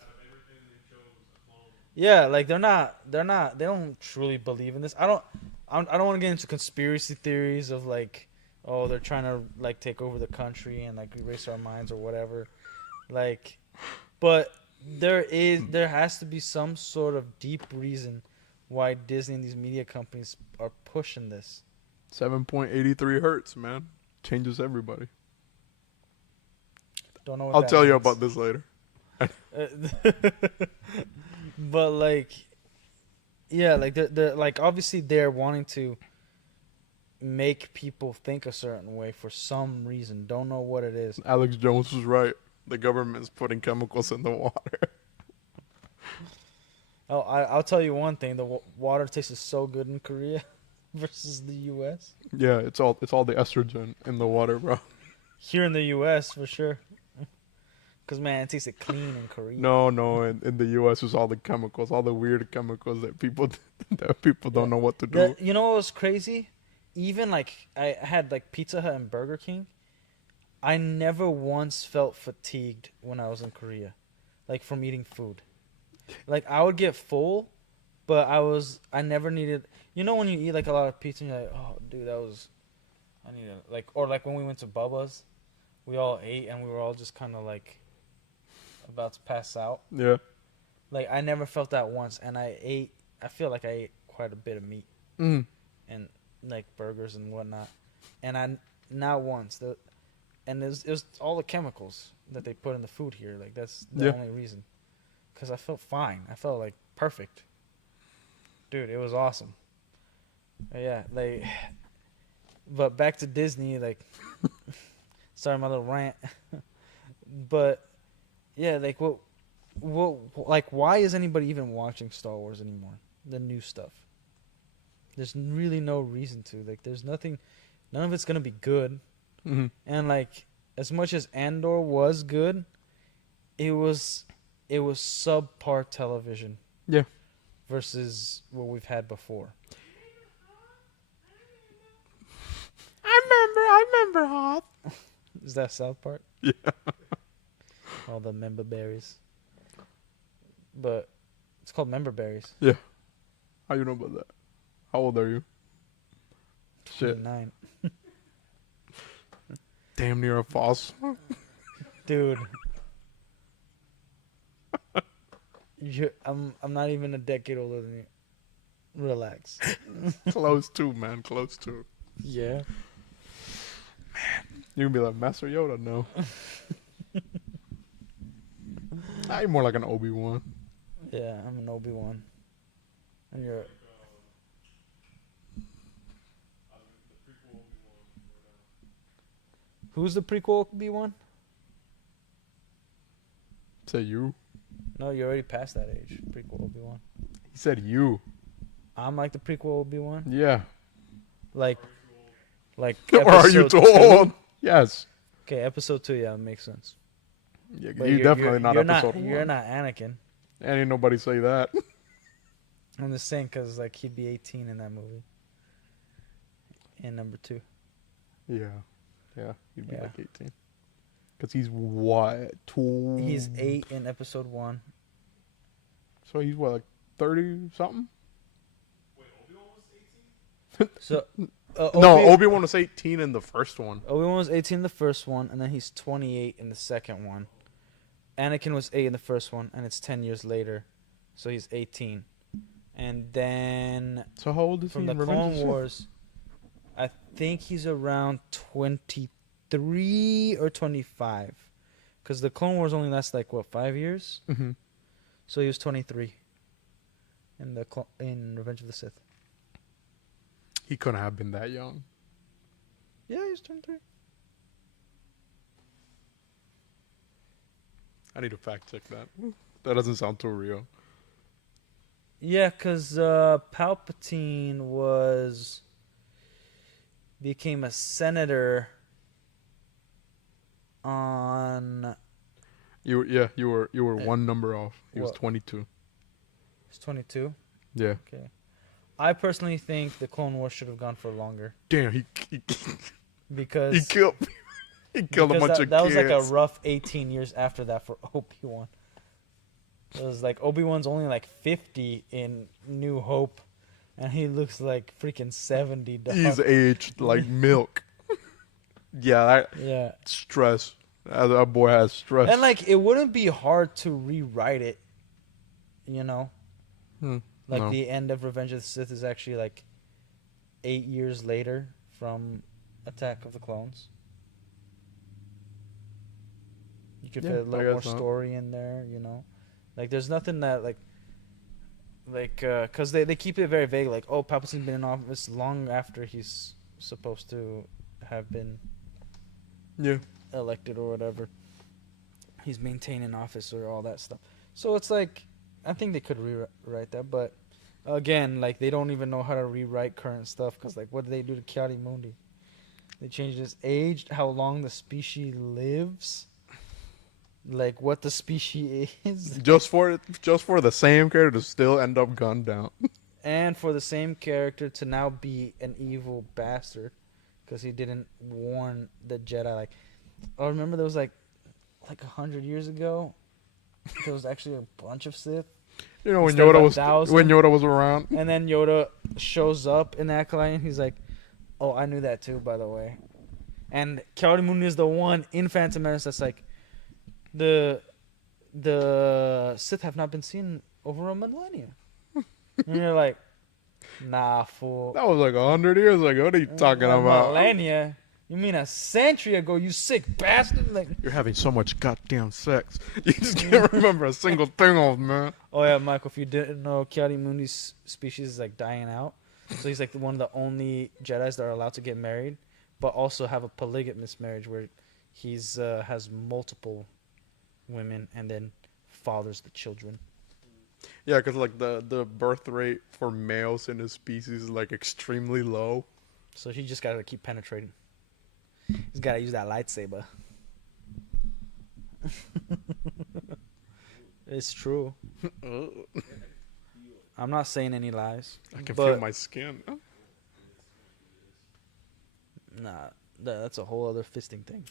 Yeah, like they don't truly believe in this. I don't want to get into conspiracy theories of like, oh, they're trying to like take over the country and like erase our minds or whatever. Like, but there has to be some sort of deep reason why Disney and these media companies are pushing this. 7.83 hertz, man. Changes everybody. Don't know what I'll that tell you means. about this later. But like, yeah, like they're like, obviously they're wanting to make people think a certain way for some reason. Don't know what it is. Alex Jones was right. The government's putting chemicals in the water. Oh, I'll tell you one thing: the water tastes so good in Korea versus the U.S. Yeah, it's all the estrogen in the water, bro. Here in the U.S. for sure. Because, man, it tasted clean in Korea. No, in the U.S. it's all the chemicals, all the weird chemicals that people don't know what to do. You know what was crazy? Even, like, I had, like, Pizza Hut and Burger King. I never once felt fatigued when I was in Korea. Like, from eating food. Like, I would get full, but I never needed... You know when you eat, like, a lot of pizza and you're like, oh, dude, I need to... Like, or, like, when we went to Bubba's, we all ate and we were all just kind of, like... about to pass out. Yeah. Like, I never felt that once, and I feel like I ate quite a bit of meat. Mm. And, like, burgers and whatnot. And not once. And it was all the chemicals that they put in the food here. Like, that's the only reason. Because I felt fine. I felt, like, perfect. Dude, it was awesome. Yeah, like... But back to Disney, like... Sorry, my little rant. But... Yeah, like like why is anybody even watching Star Wars anymore? The new stuff. There's really no reason to. Like, there's nothing. None of it's gonna be good. Mm-hmm. And like, as much as Andor was good, it was subpar television. Yeah. Versus what we've had before. I remember, Hot. Is that South Park? Yeah. All the member berries. But it's called member berries. Yeah. How you know about that? How old are you? Shit. 9. Damn near a false. Dude. I'm not even a decade older than you. Relax. Close to, man. Close to. Yeah. Man. You can be like, Master Yoda, no. You're more like an Obi-Wan. Yeah, I'm an Obi-Wan. And you're... Who's the prequel Obi-Wan? Say you. No, you're already past that age. Prequel Obi-Wan. He said you. I'm like the prequel Obi-Wan? Yeah. Like Or are you too episode 2? old? Yes. Okay, episode 2, yeah, makes sense. Yeah, But you definitely not episode one. You're not Anakin. And ain't nobody say that. I'm just saying because like he'd be 18 in that movie. In number 2. Yeah, he'd be Yeah. like 18. Because he's what? He's 8 in episode 1. So he's what, like 30 something? Wait, Obi-Wan was 18? So No, Obi-Wan was 18 in the first one. Obi-Wan was 18 in the first one, and then he's 28 in the second one. Anakin was 8 in the first one, and it's 10 years later, so he's 18. And then So how old is from he the in Revenge of Clone the Sith? Wars, I think he's around 23 or 25, because the Clone Wars only lasts like what 5 years, Mm-hmm. so he was 23 in Revenge of the Sith. He couldn't have been that young. Yeah, he was 23. I need to fact check that. That doesn't sound too real. Yeah, because Palpatine became a senator on. You were one number off. He was What? 22. He's 22. Yeah. Okay. I personally think the Clone Wars should have gone for longer Damn, he because killed a bunch of that kids. was like a rough 18 years after that for Obi-Wan. It was like Obi-Wan's only like 50 in New Hope, and he looks like freaking 70. Dog. He's aged like milk. Yeah, Yeah. stress. That boy has stress. And like it wouldn't be hard to rewrite it, you know? Like No. the end of Revenge of the Sith is actually like 8 years later from Attack of the Clones. You could Yeah, fit a I little more guess so. story in there, you know? Like there's nothing that cuz they keep it very vague like oh Palpatine's been in office long after he's supposed to have been Yeah. elected or whatever. He's maintaining office or all that stuff. So it's like I think they could rewrite that, but again, like they don't even know how to rewrite current stuff because like what did they do to Kiadi Mundi? They changed his age, how long the species lives, like what the species is, Just for the same character to still end up gunned down. and for the same character to now be an evil bastard because he didn't warn the Jedi. Like, oh, remember there was like 100 years ago, there was actually a bunch of Sith. You know when Instead of Yoda 1,000. was around. And then Yoda shows up in the Acolyte and he's like, oh, I knew that too, by the way. And Kiadi Mundi is the one in Phantom Menace that's like, the Sith have not been seen over a millennia. And you're like, nah, fool. That was like 100 years ago. What are you talking A about? millennia? You mean a century ago, you sick bastard? Like, You're having so much goddamn sex. You just can't remember a single thing of it, man. oh yeah, Michael, if you didn't know, Kiadi Mundi's species is like dying out. So he's like one of the only Jedis that are allowed to get married, but also have a polygamous marriage where he's has multiple women and then fathers the children. Yeah, because like the birth rate for males in his species is like extremely low. So he just gotta keep penetrating. He's gotta use that lightsaber. It's true. I'm not saying any lies. I can But- feel my skin. Nah, that's a whole other fisting thing.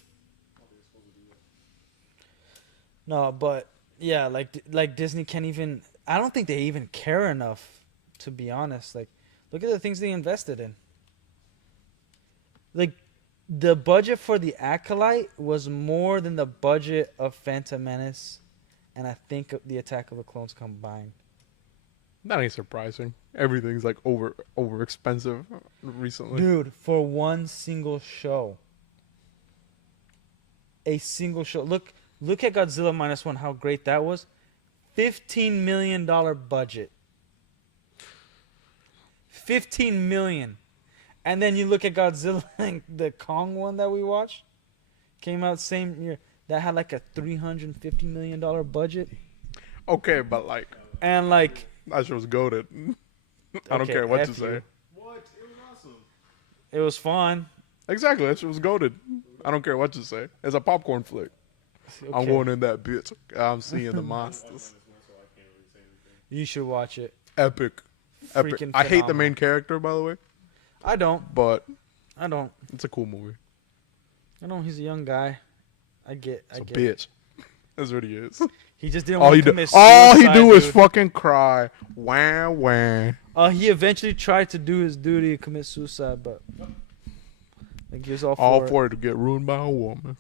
No, but yeah, like Disney can't even. I don't think they even care enough, to be honest. Like, look at the things they invested in. Like, the budget for the Acolyte was more than the budget of Phantom Menace, and I think the Attack of the Clones combined. That ain't surprising. Everything's like over expensive recently. Dude, for one single show. A single show. Look at Godzilla -1, how great that was. $15 million budget. 15 million. And then you look at Godzilla, the Kong one that we watched, came out same year. That had like a $350 million budget. Okay, but like And like, that shit was goated. I don't Okay, care what F you you. say. What? It was awesome. it was fun. Exactly, that shit was goated. I don't care what you say. It's a popcorn flick. I'm Okay. going in that bitch. I'm seeing the I've monsters. done this more, so I can't really say anything. You should watch it. Epic. Epic. Freaking I hate the phenomenal. main character, by the way, I don't. but I don't. it's a cool movie. I know he's a young guy. I get. It's I a get. bitch. That's what he is. He just didn't All want he to do, commit all he suicide, do is dude. fucking cry. Wah wah. He eventually tried to do his duty and commit suicide, but like he was all All for it. for it to get ruined by a woman.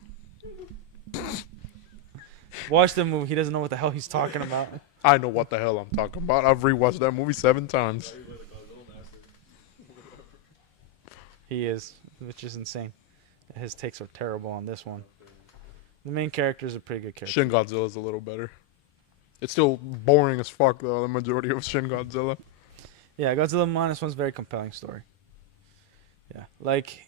Watch the movie. He doesn't know what the hell he's talking about. I know what the hell I'm talking about. I've rewatched that movie 7 times. He's like the Godzilla master. He is, which is insane. His takes are terrible on this one. The main character is a pretty good character. Shin Godzilla's a little better. It's still boring as fuck though. The majority of Shin Godzilla. Yeah, Godzilla Minus One's a very compelling story. Yeah, like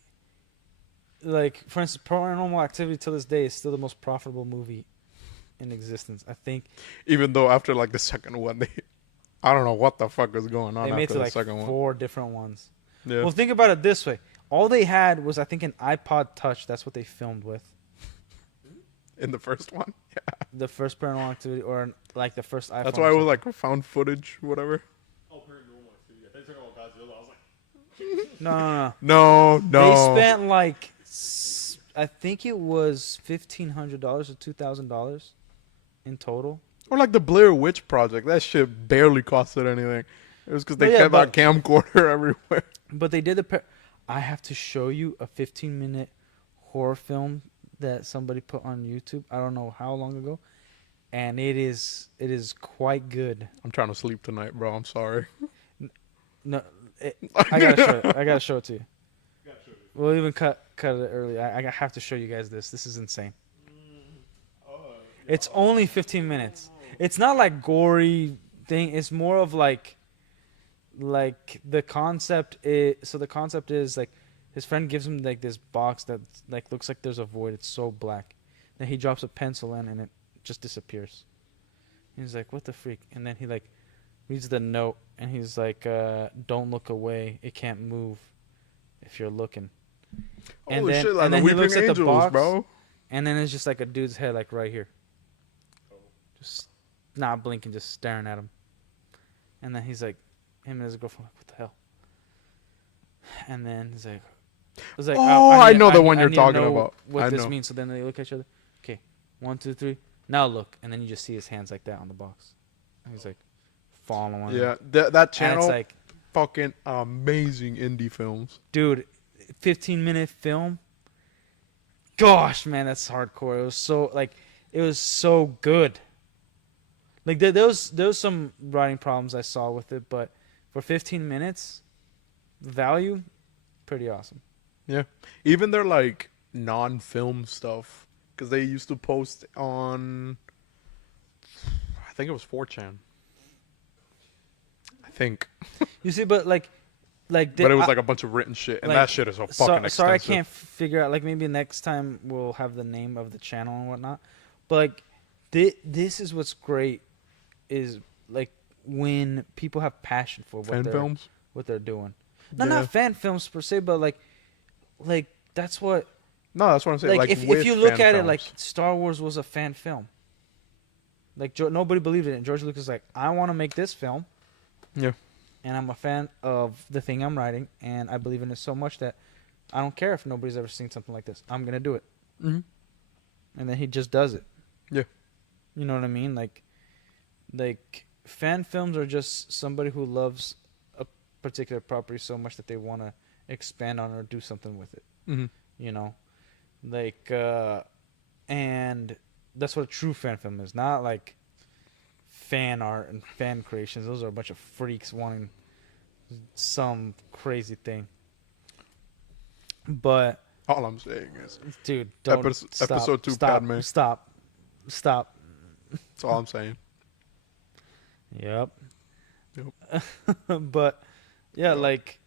for instance, Paranormal Activity to this day is still the most profitable movie in existence. I think Even though after like the second one, I don't know what the fuck is going on they made after to the like second one. 4 different ones. Yeah. Well, think about it this way: all they had was, I think, an iPod Touch. That's what they filmed with. In the first one. Yeah. The first Paranormal Activity, or like the first iPhone. That's why it was like found footage, whatever. Oh, Paranormal Activity. I think they're talking about Godzilla. I was like, no. No, no. They spent like, I think it was $1,500 or $2,000 in total. Or like the Blair Witch Project. That shit barely costed anything. It was because they No, yeah, kept that camcorder everywhere. But they did I have to show you a 15-minute horror film that somebody put on YouTube. I don't know how long ago, and it is quite good. I'm trying to sleep tonight, bro. I'm sorry. No, I gotta show it. I gotta show it to you. got you. We'll even cut it early. I have to show you guys this. This is insane. It's only 15 minutes. It's not like gory thing. It's more of like the concept is, so the concept is like his friend gives him like this box that like looks like there's a void. It's so black. Then he drops a pencil in and it just disappears. He's like, what the freak? And then he like reads the note and he's like, don't look away. It can't move if you're looking. And Holy then- shit, like and the then he Weeping looks at the Angels, box. bro. And then it's just like a dude's head like right here. Just not blinking, just staring at him. And then he's like, him and his girlfriend, like, what the hell? And then he's like, Oh, I know the one you're need to talking know about. What I this know. means. So then they look at each other. Okay, 1, 2, 3. Now look, and then you just see his hands like that on the box. And he's like following. Yeah, him. that And channel, it's like, fucking amazing indie films. dude, 15-minute film. Gosh, man, that's hardcore. It was so like, it was so good. Like there was some writing problems I saw with it, but for 15 minutes, value, pretty awesome. Yeah, even their like non-film stuff, because they used to post on, I think it was 4chan. I think, You see, but like, but it was like a bunch of written shit, and like, that shit is so fucking extensive. sorry, I can't figure out. Like maybe next time we'll have the name of the channel and whatnot. But like, this is what's great, is like when people have passion for Fan films. what they're doing. No, Yeah. not fan films per se, but like that's what. No, that's what I'm saying. Like, Like, if you look fan at it, films. like Star Wars was a fan film. Like nobody believed in it. George Lucas was like, I want to make this film. Yeah. And I'm a fan of the thing I'm writing, and I believe in it so much that I don't care if nobody's ever seen something like this. I'm gonna do it. Mm-hmm. And then he just does it. Yeah. You know what I mean? Like fan films are just somebody who loves a particular property so much that they want to expand on or do something with it. Mm-hmm. You know, like, and that's what a true fan film is. Not like fan art and fan creations. Those are a bunch of freaks wanting some crazy thing. But All I'm saying is, dude, don't stop, episode 2 stop, Padme. stop. That's all I'm saying. Yep. But yeah, like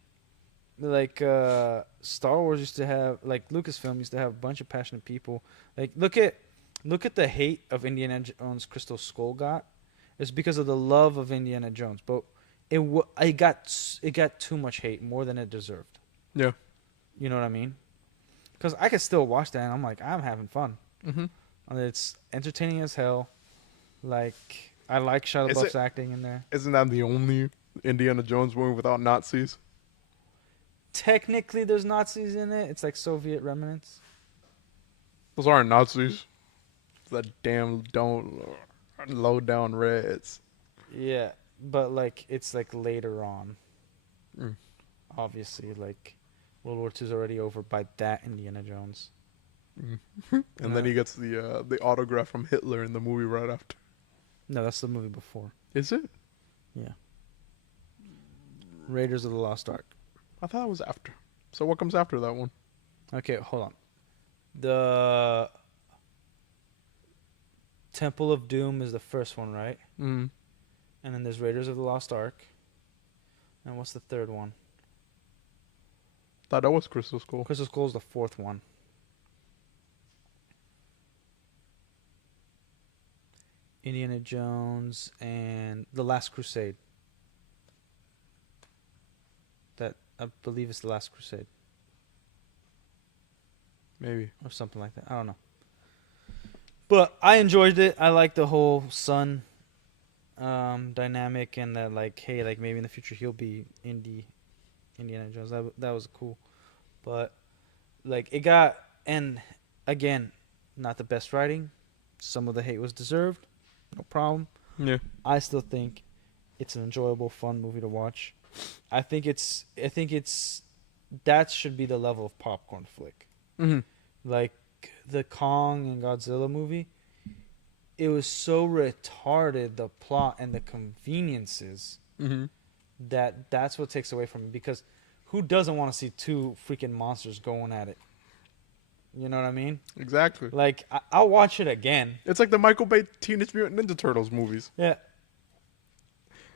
Star Wars used to have, like Lucasfilm used to have a bunch of passionate people. Like look at the hate of Indiana Jones Crystal Skull got. It's because of the love of Indiana Jones, but it got too much hate, more than it deserved. Yeah. You know what I mean? Because I could still watch that and I'm like, I'm having fun. Mm-hmm. And it's entertaining as hell. Like, I like Shia Is LaBeouf's it- acting in there. Isn't that the only Indiana Jones movie without Nazis? Technically, there's Nazis in it. It's like Soviet remnants. Those aren't Nazis. That damn low down Reds. Yeah, but like it's like later on. Mm. Obviously, like World War II's already over by that Indiana Jones. And then he gets the autograph from Hitler in the movie right after. No, that's the movie before. Is it? Yeah. Raiders of the Lost Ark. I thought it was after. So what comes after that one? Okay, hold on. The Temple of Doom is the first one, right? Mm. And then there's Raiders of the Lost Ark. And what's the third one? Thought that was Crystal Skull. Crystal Skull is the fourth one. Indiana Jones and The Last Crusade. That I believe is The Last Crusade Maybe. or something like that. I don't know. But I enjoyed it. I like the whole son dynamic and that like, hey, like maybe in the future he'll be Indiana Jones. That was cool. But like it got, and again, not the best writing. Some of the hate was deserved. No problem. Yeah. I still think it's an enjoyable, fun movie to watch. I think it's that should be the level of popcorn flick. Mm-hmm. Like the Kong and Godzilla movie, it was so retarded, the plot and the conveniences, Mm-hmm. that's what takes away from it. Because who doesn't want to see two freaking monsters going at it? You know what I mean? Exactly. Like I'll watch it again. It's like the Michael Bay Teenage Mutant Ninja Turtles movies. Yeah.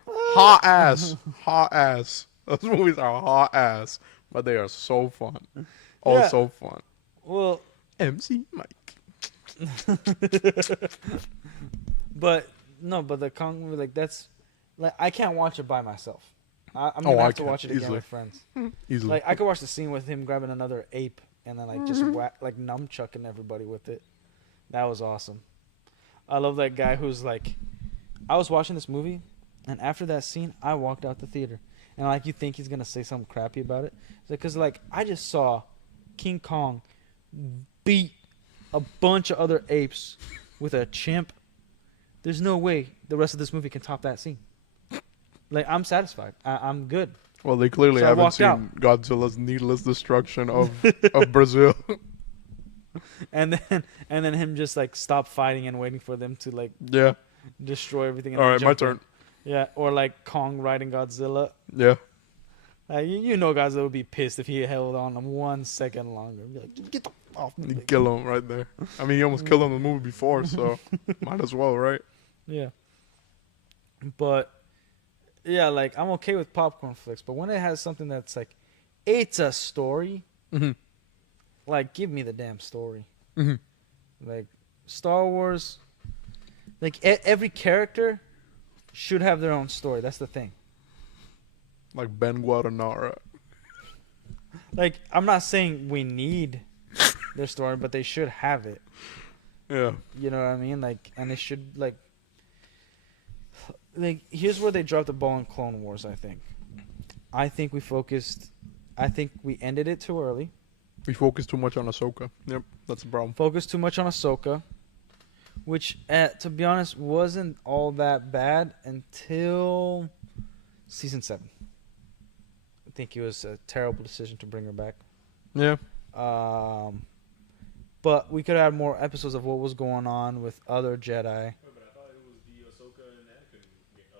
Hot ass. Hot ass. Those movies are hot ass. But they are so fun. Oh, Yeah. so fun. Well, MC Mike. but no, but the Kong movie, like that's like I can't watch it by myself. I'm Oh, gonna I have to can, watch it again easily. with friends. Easily. Like I could watch the scene with him grabbing another ape and then like just like nunchucking everybody with it. That was awesome. I love that guy who's like, I was watching this movie, and after that scene, I walked out the theater, and like you think he's gonna say something crappy about it, because like I just saw King Kong beat a bunch of other apes with a chimp. There's no way the rest of this movie can top that scene. Like I'm satisfied. I'm good. Well, they clearly So I haven't walked seen out. Godzilla's needless destruction of Brazil. And then him just like stop fighting and waiting for them to like Yeah. destroy everything. And All then right, my jump in. turn. Yeah, or like Kong riding Godzilla. Yeah. You know Godzilla would be pissed if he held on 1 second longer. He'd be like, get the f off me. You kill him right there. I mean, he almost killed him in the movie before, so might as well, right? Yeah. But yeah, like I'm okay with popcorn flicks, but when it has something that's like, it's a story. Mm-hmm. Like, give me the damn story. Mm-hmm. Like Star Wars, like every character should have their own story. That's the thing. Like Ben Guadanara. Like I'm not saying we need their story, but they should have it. Yeah. You know what I mean? Like, and they should like here's where they dropped the ball in Clone Wars. I think we ended it too early. We focus too much on Ahsoka. Yep, that's a problem. Focused too much on Ahsoka, which, to be honest, wasn't all that bad until season 7. I think it was a terrible decision to bring her back. Yeah. But we could have had more episodes of what was going on with other Jedi. Wait, but I thought it was the Ahsoka and Anakin show.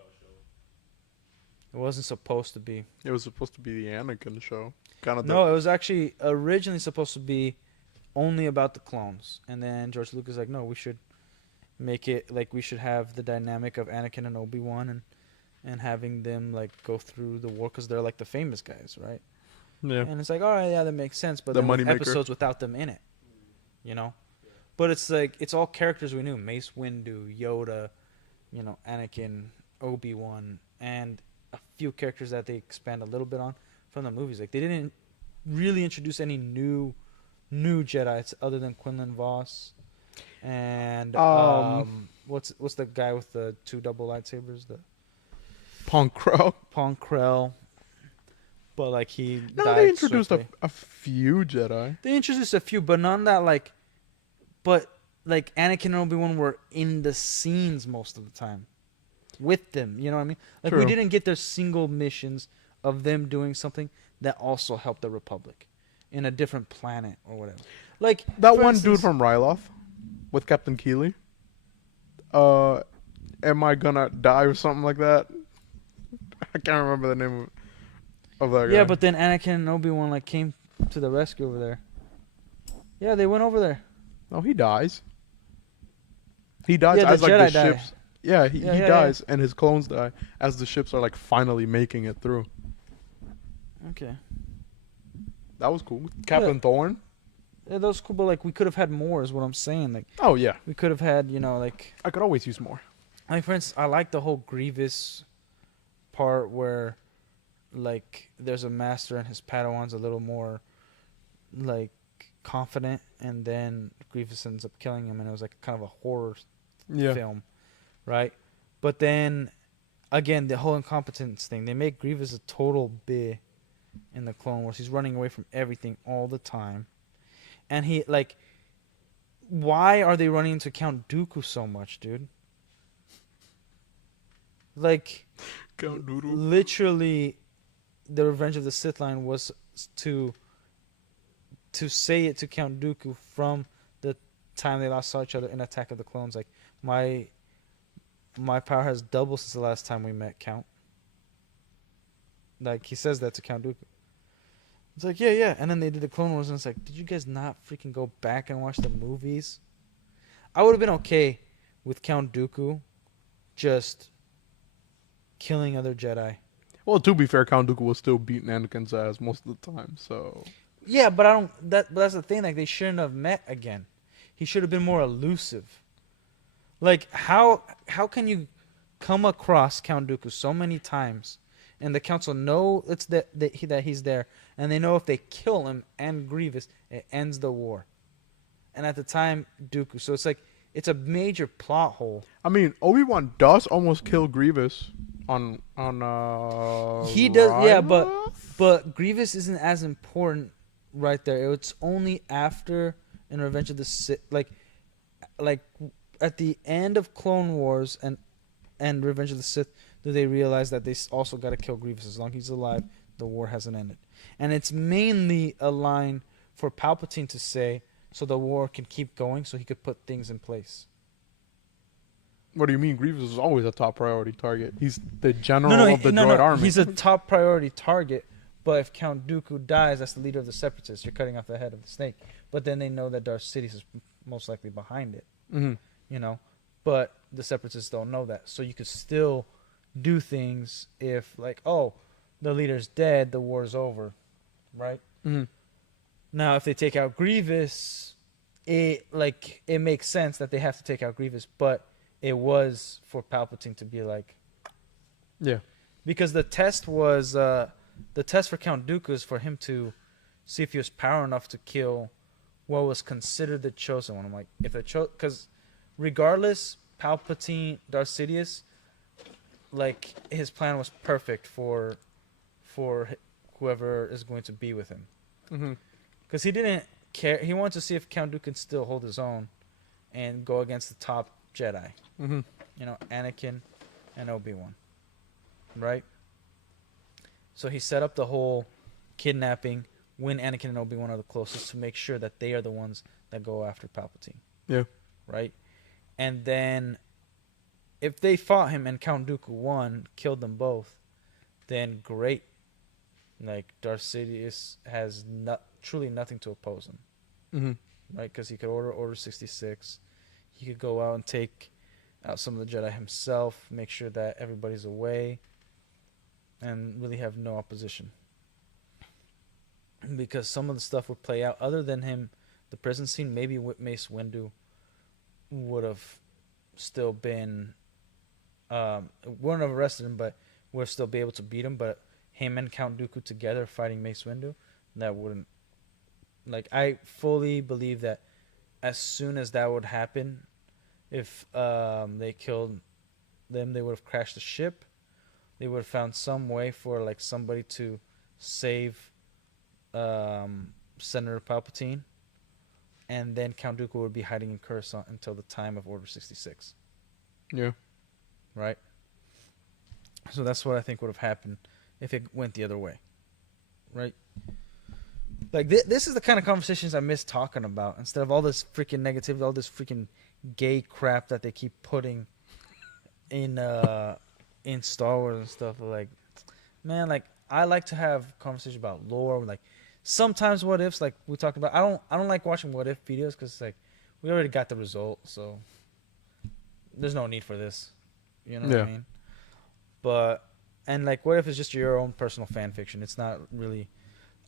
It wasn't supposed to be. It was supposed to be the Anakin show. Kind of. No, it was actually originally supposed to be only about the clones. And then George Lucas was like, no, we should make it like we should have the dynamic of Anakin and Obi-Wan and having them like go through the war because they're like the famous guys, right? Yeah. And it's like, all right, yeah, that makes sense. But The then with moneymaker. episodes without them in it, you know? But it's like, it's all characters we knew. Mace Windu, Yoda, you know, Anakin, Obi-Wan, and a few characters that they expand a little bit on from the movies. Like, they didn't really introduce any new Jedi other than Quinlan Voss. and what's the guy with the 2 double lightsabers? The Punk Crow. Ponkrell. But like he No, died they introduced swiftly. a few Jedi. They introduced a few, but none that like. But like Anakin and Obi-Wan were in the scenes most of the time, with them. You know what I mean? Like we True. didn't get their single missions of them doing something that also helped the Republic, in a different planet or whatever. Like That for one instance- dude from Ryloth with Captain Keeley. Am I gonna die or something like that? I can't remember the name of that guy. Yeah, but then Anakin and Obi-Wan like came to the rescue over there. Yeah, they went over there. no, he dies. He dies Yeah, the as like Jedi the die. ships. Yeah, he Yeah. dies and his clones die as the ships are like finally making it through. Okay. That was cool. Captain Thorne. Yeah, that was cool, but like we could have had more, is what I'm saying. Like Oh yeah, we could have had, like I could always use more. for instance, I like the whole Grievous part where like there's a master and his Padawan's a little more like confident, and then Grievous ends up killing him, and it was like kind of a horror Yeah. film, right? But then again, the whole incompetence thing, they make Grievous a total bitch in the Clone Wars. He's running away from everything all the time, and he like, why are they running into Count Dooku so much, dude? Like, Count Doodle. literally, the Revenge of the Sith line was to say it to Count Dooku from the time they last saw each other in Attack of the Clones. Like, my power has doubled since the last time we met, Count. Like, he says that to Count Dooku. It's like, yeah. And then they did the Clone Wars, and it's like, did you guys not freaking go back and watch the movies? I would have been okay with Count Dooku just killing other Jedi. Well, to be fair, Count Dooku was still beating Anakin's ass most of the time. So Yeah, but I don't. But that's the thing. Like, they shouldn't have met again. He should have been more elusive. Like, how can you come across Count Dooku so many times, and the council know that he's there, and they know if they kill him and Grievous, it ends the war. And at the time, Dooku. So it's like it's a major plot hole. I mean, Obi-Wan does almost kill Grievous on He does, yeah, Ryloth? but Grievous isn't as important right there. It's only after in Revenge of the Sith, like at the end of Clone Wars and Revenge of the Sith, do they realize that they also got to kill Grievous. As long as he's alive, the war hasn't ended. And it's mainly a line for Palpatine to say so the war can keep going, so he could put things in place. What do you mean? Grievous is always a top priority target. He's the general of the droid army. He's a top priority target, but if Count Dooku dies, that's the leader of the Separatists. You're cutting off the head of the snake. But then they know that Darth Sidious is most likely behind it. Mm-hmm. But the Separatists don't know that. So you could still do things if, like, oh, the leader's dead, the war's over, right? Mm-hmm. Now, if they take out Grievous, it makes sense that they have to take out Grievous, but it was for Palpatine to be like, Yeah. because the test for Count Dooku is for him to see if he was power enough to kill what was considered the chosen one. I'm like, if the because regardless, Palpatine, Darth Sidious, like his plan was perfect for whoever is going to be with him, Mm-hmm. because he didn't care. He wanted to see if Count Dooku can still hold his own and go against the top Jedi. Mm-hmm. Anakin and Obi-Wan, right? So he set up the whole kidnapping when Anakin and Obi-Wan are the closest to make sure that they are the ones that go after Palpatine. Yeah. Right? And then if they fought him and Count Dooku won, killed them both, then great. Like, Darth Sidious has truly nothing to oppose him. Mm-hmm. Right? Because he could order 66. He could go out and take out some of the Jedi himself, make sure that everybody's away, and really have no opposition. Because some of the stuff would play out, other than him, the prison scene, maybe Mace Windu would have still been, wouldn't have arrested him, but would have still be able to beat him. But him and Count Dooku together fighting Mace Windu, that wouldn't. Like, I fully believe that as soon as that would happen, if they killed them, they would have crashed the ship. They would have found some way for like somebody to save Senator Palpatine, and then Count Dooku would be hiding in Coruscant until the time of Order 66. Yeah. Right? So that's what I think would have happened if it went the other way. Right? Like, this is the kind of conversations I miss talking about. Instead of all this freaking negativity, all this freaking gay crap that they keep putting in Star Wars and stuff. Like, man, like, I like to have conversations about lore. Like, sometimes what ifs, like we talked about. I don't like watching what if videos because it's like we already got the result, so there's no need for this. You know what I mean? But and like, what if it's just your own personal fan fiction? It's not really.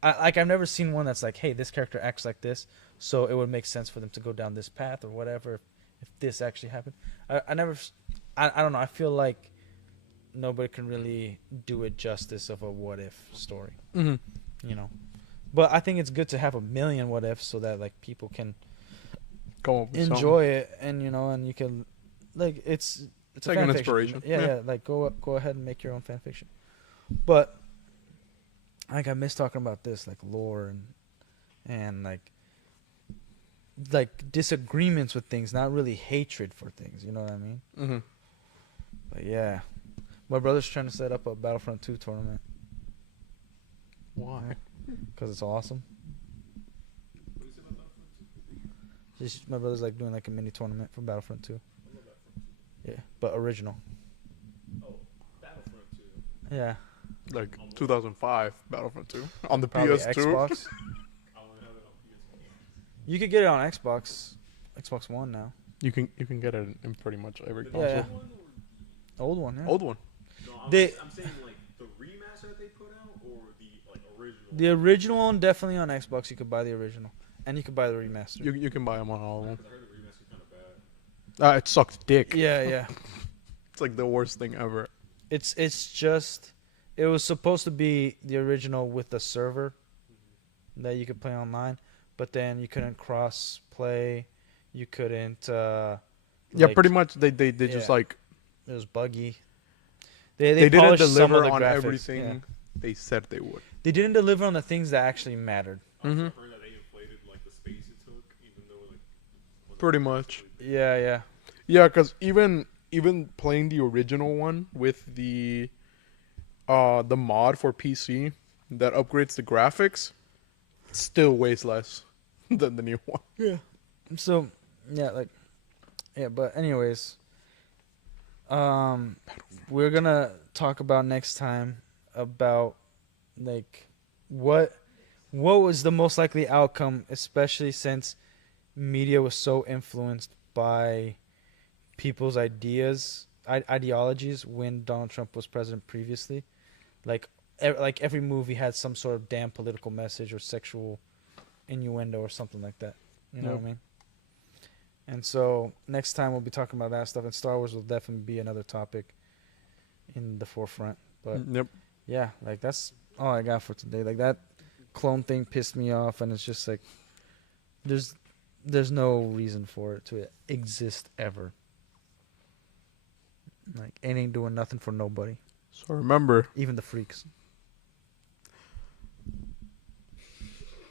I've never seen one that's like, hey, this character acts like this, so it would make sense for them to go down this path or whatever. If this actually happened, I don't know. I feel like nobody can really do it justice of a what if story. Mm-hmm. You know, but I think it's good to have a million what ifs so that like people can enjoy it, and you know, and you can like it's like an inspiration. Yeah, like go ahead and make your own fan fiction. But like I miss talking about this, like lore and like disagreements with things, not really hatred for things. You know what I mean? Mm-hmm. But yeah, my brother's trying to set up a Battlefront 2 tournament. Why? Because it's awesome. What do you say about Battlefront 2? Just, my brother's like doing like a mini tournament for Battlefront 2. Yeah, but original. Oh, Battlefront 2. Yeah. Like 2005 Battlefront 2 on the Probably PS2. Xbox. I only have it on PS4. You could get it on Xbox One now. You can get it in pretty much every The console. Yeah. new one or- Old one, yeah. Old one. No, I'm saying like the remaster that they put out or the like original. The original one definitely on Xbox. You could buy the original, and you could buy the remaster. You can buy them on all of them. Because I heard the remaster's kind of bad. It sucks dick. Yeah. It's like the worst thing ever. It's just it was supposed to be the original with the server that you could play online, but then you couldn't cross play. You couldn't. Yeah, like, pretty much. They just Yeah. like It was buggy. they didn't polished some of deliver the on graphics, everything yeah. they said they would. They didn't deliver on the things that actually mattered. I also Mhm. heard that they inflated like the space it took, even though like. wasn't Pretty actually much. big. Yeah. Yeah, because even playing the original one with the mod for PC that upgrades the graphics, still weighs less than the new one. Yeah. So, but anyways, we're gonna talk about next time about like what was the most likely outcome, especially since media was so influenced by people's ideologies when Donald Trump was president previously. Like every movie had some sort of damn political message or sexual innuendo or something like that. You know what I mean? And so next time we'll be talking about that stuff, and Star Wars will definitely be another topic in the forefront. But Yep. yeah, like that's all I got for today. Like that clone thing pissed me off, and it's just like there's no reason for it to exist ever. Like it ain't doing nothing for nobody, So remember. even the freaks.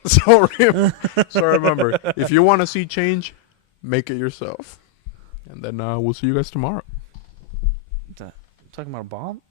So remember, if you want to see change, make it yourself. And then we'll see you guys tomorrow. Talking about a bomb?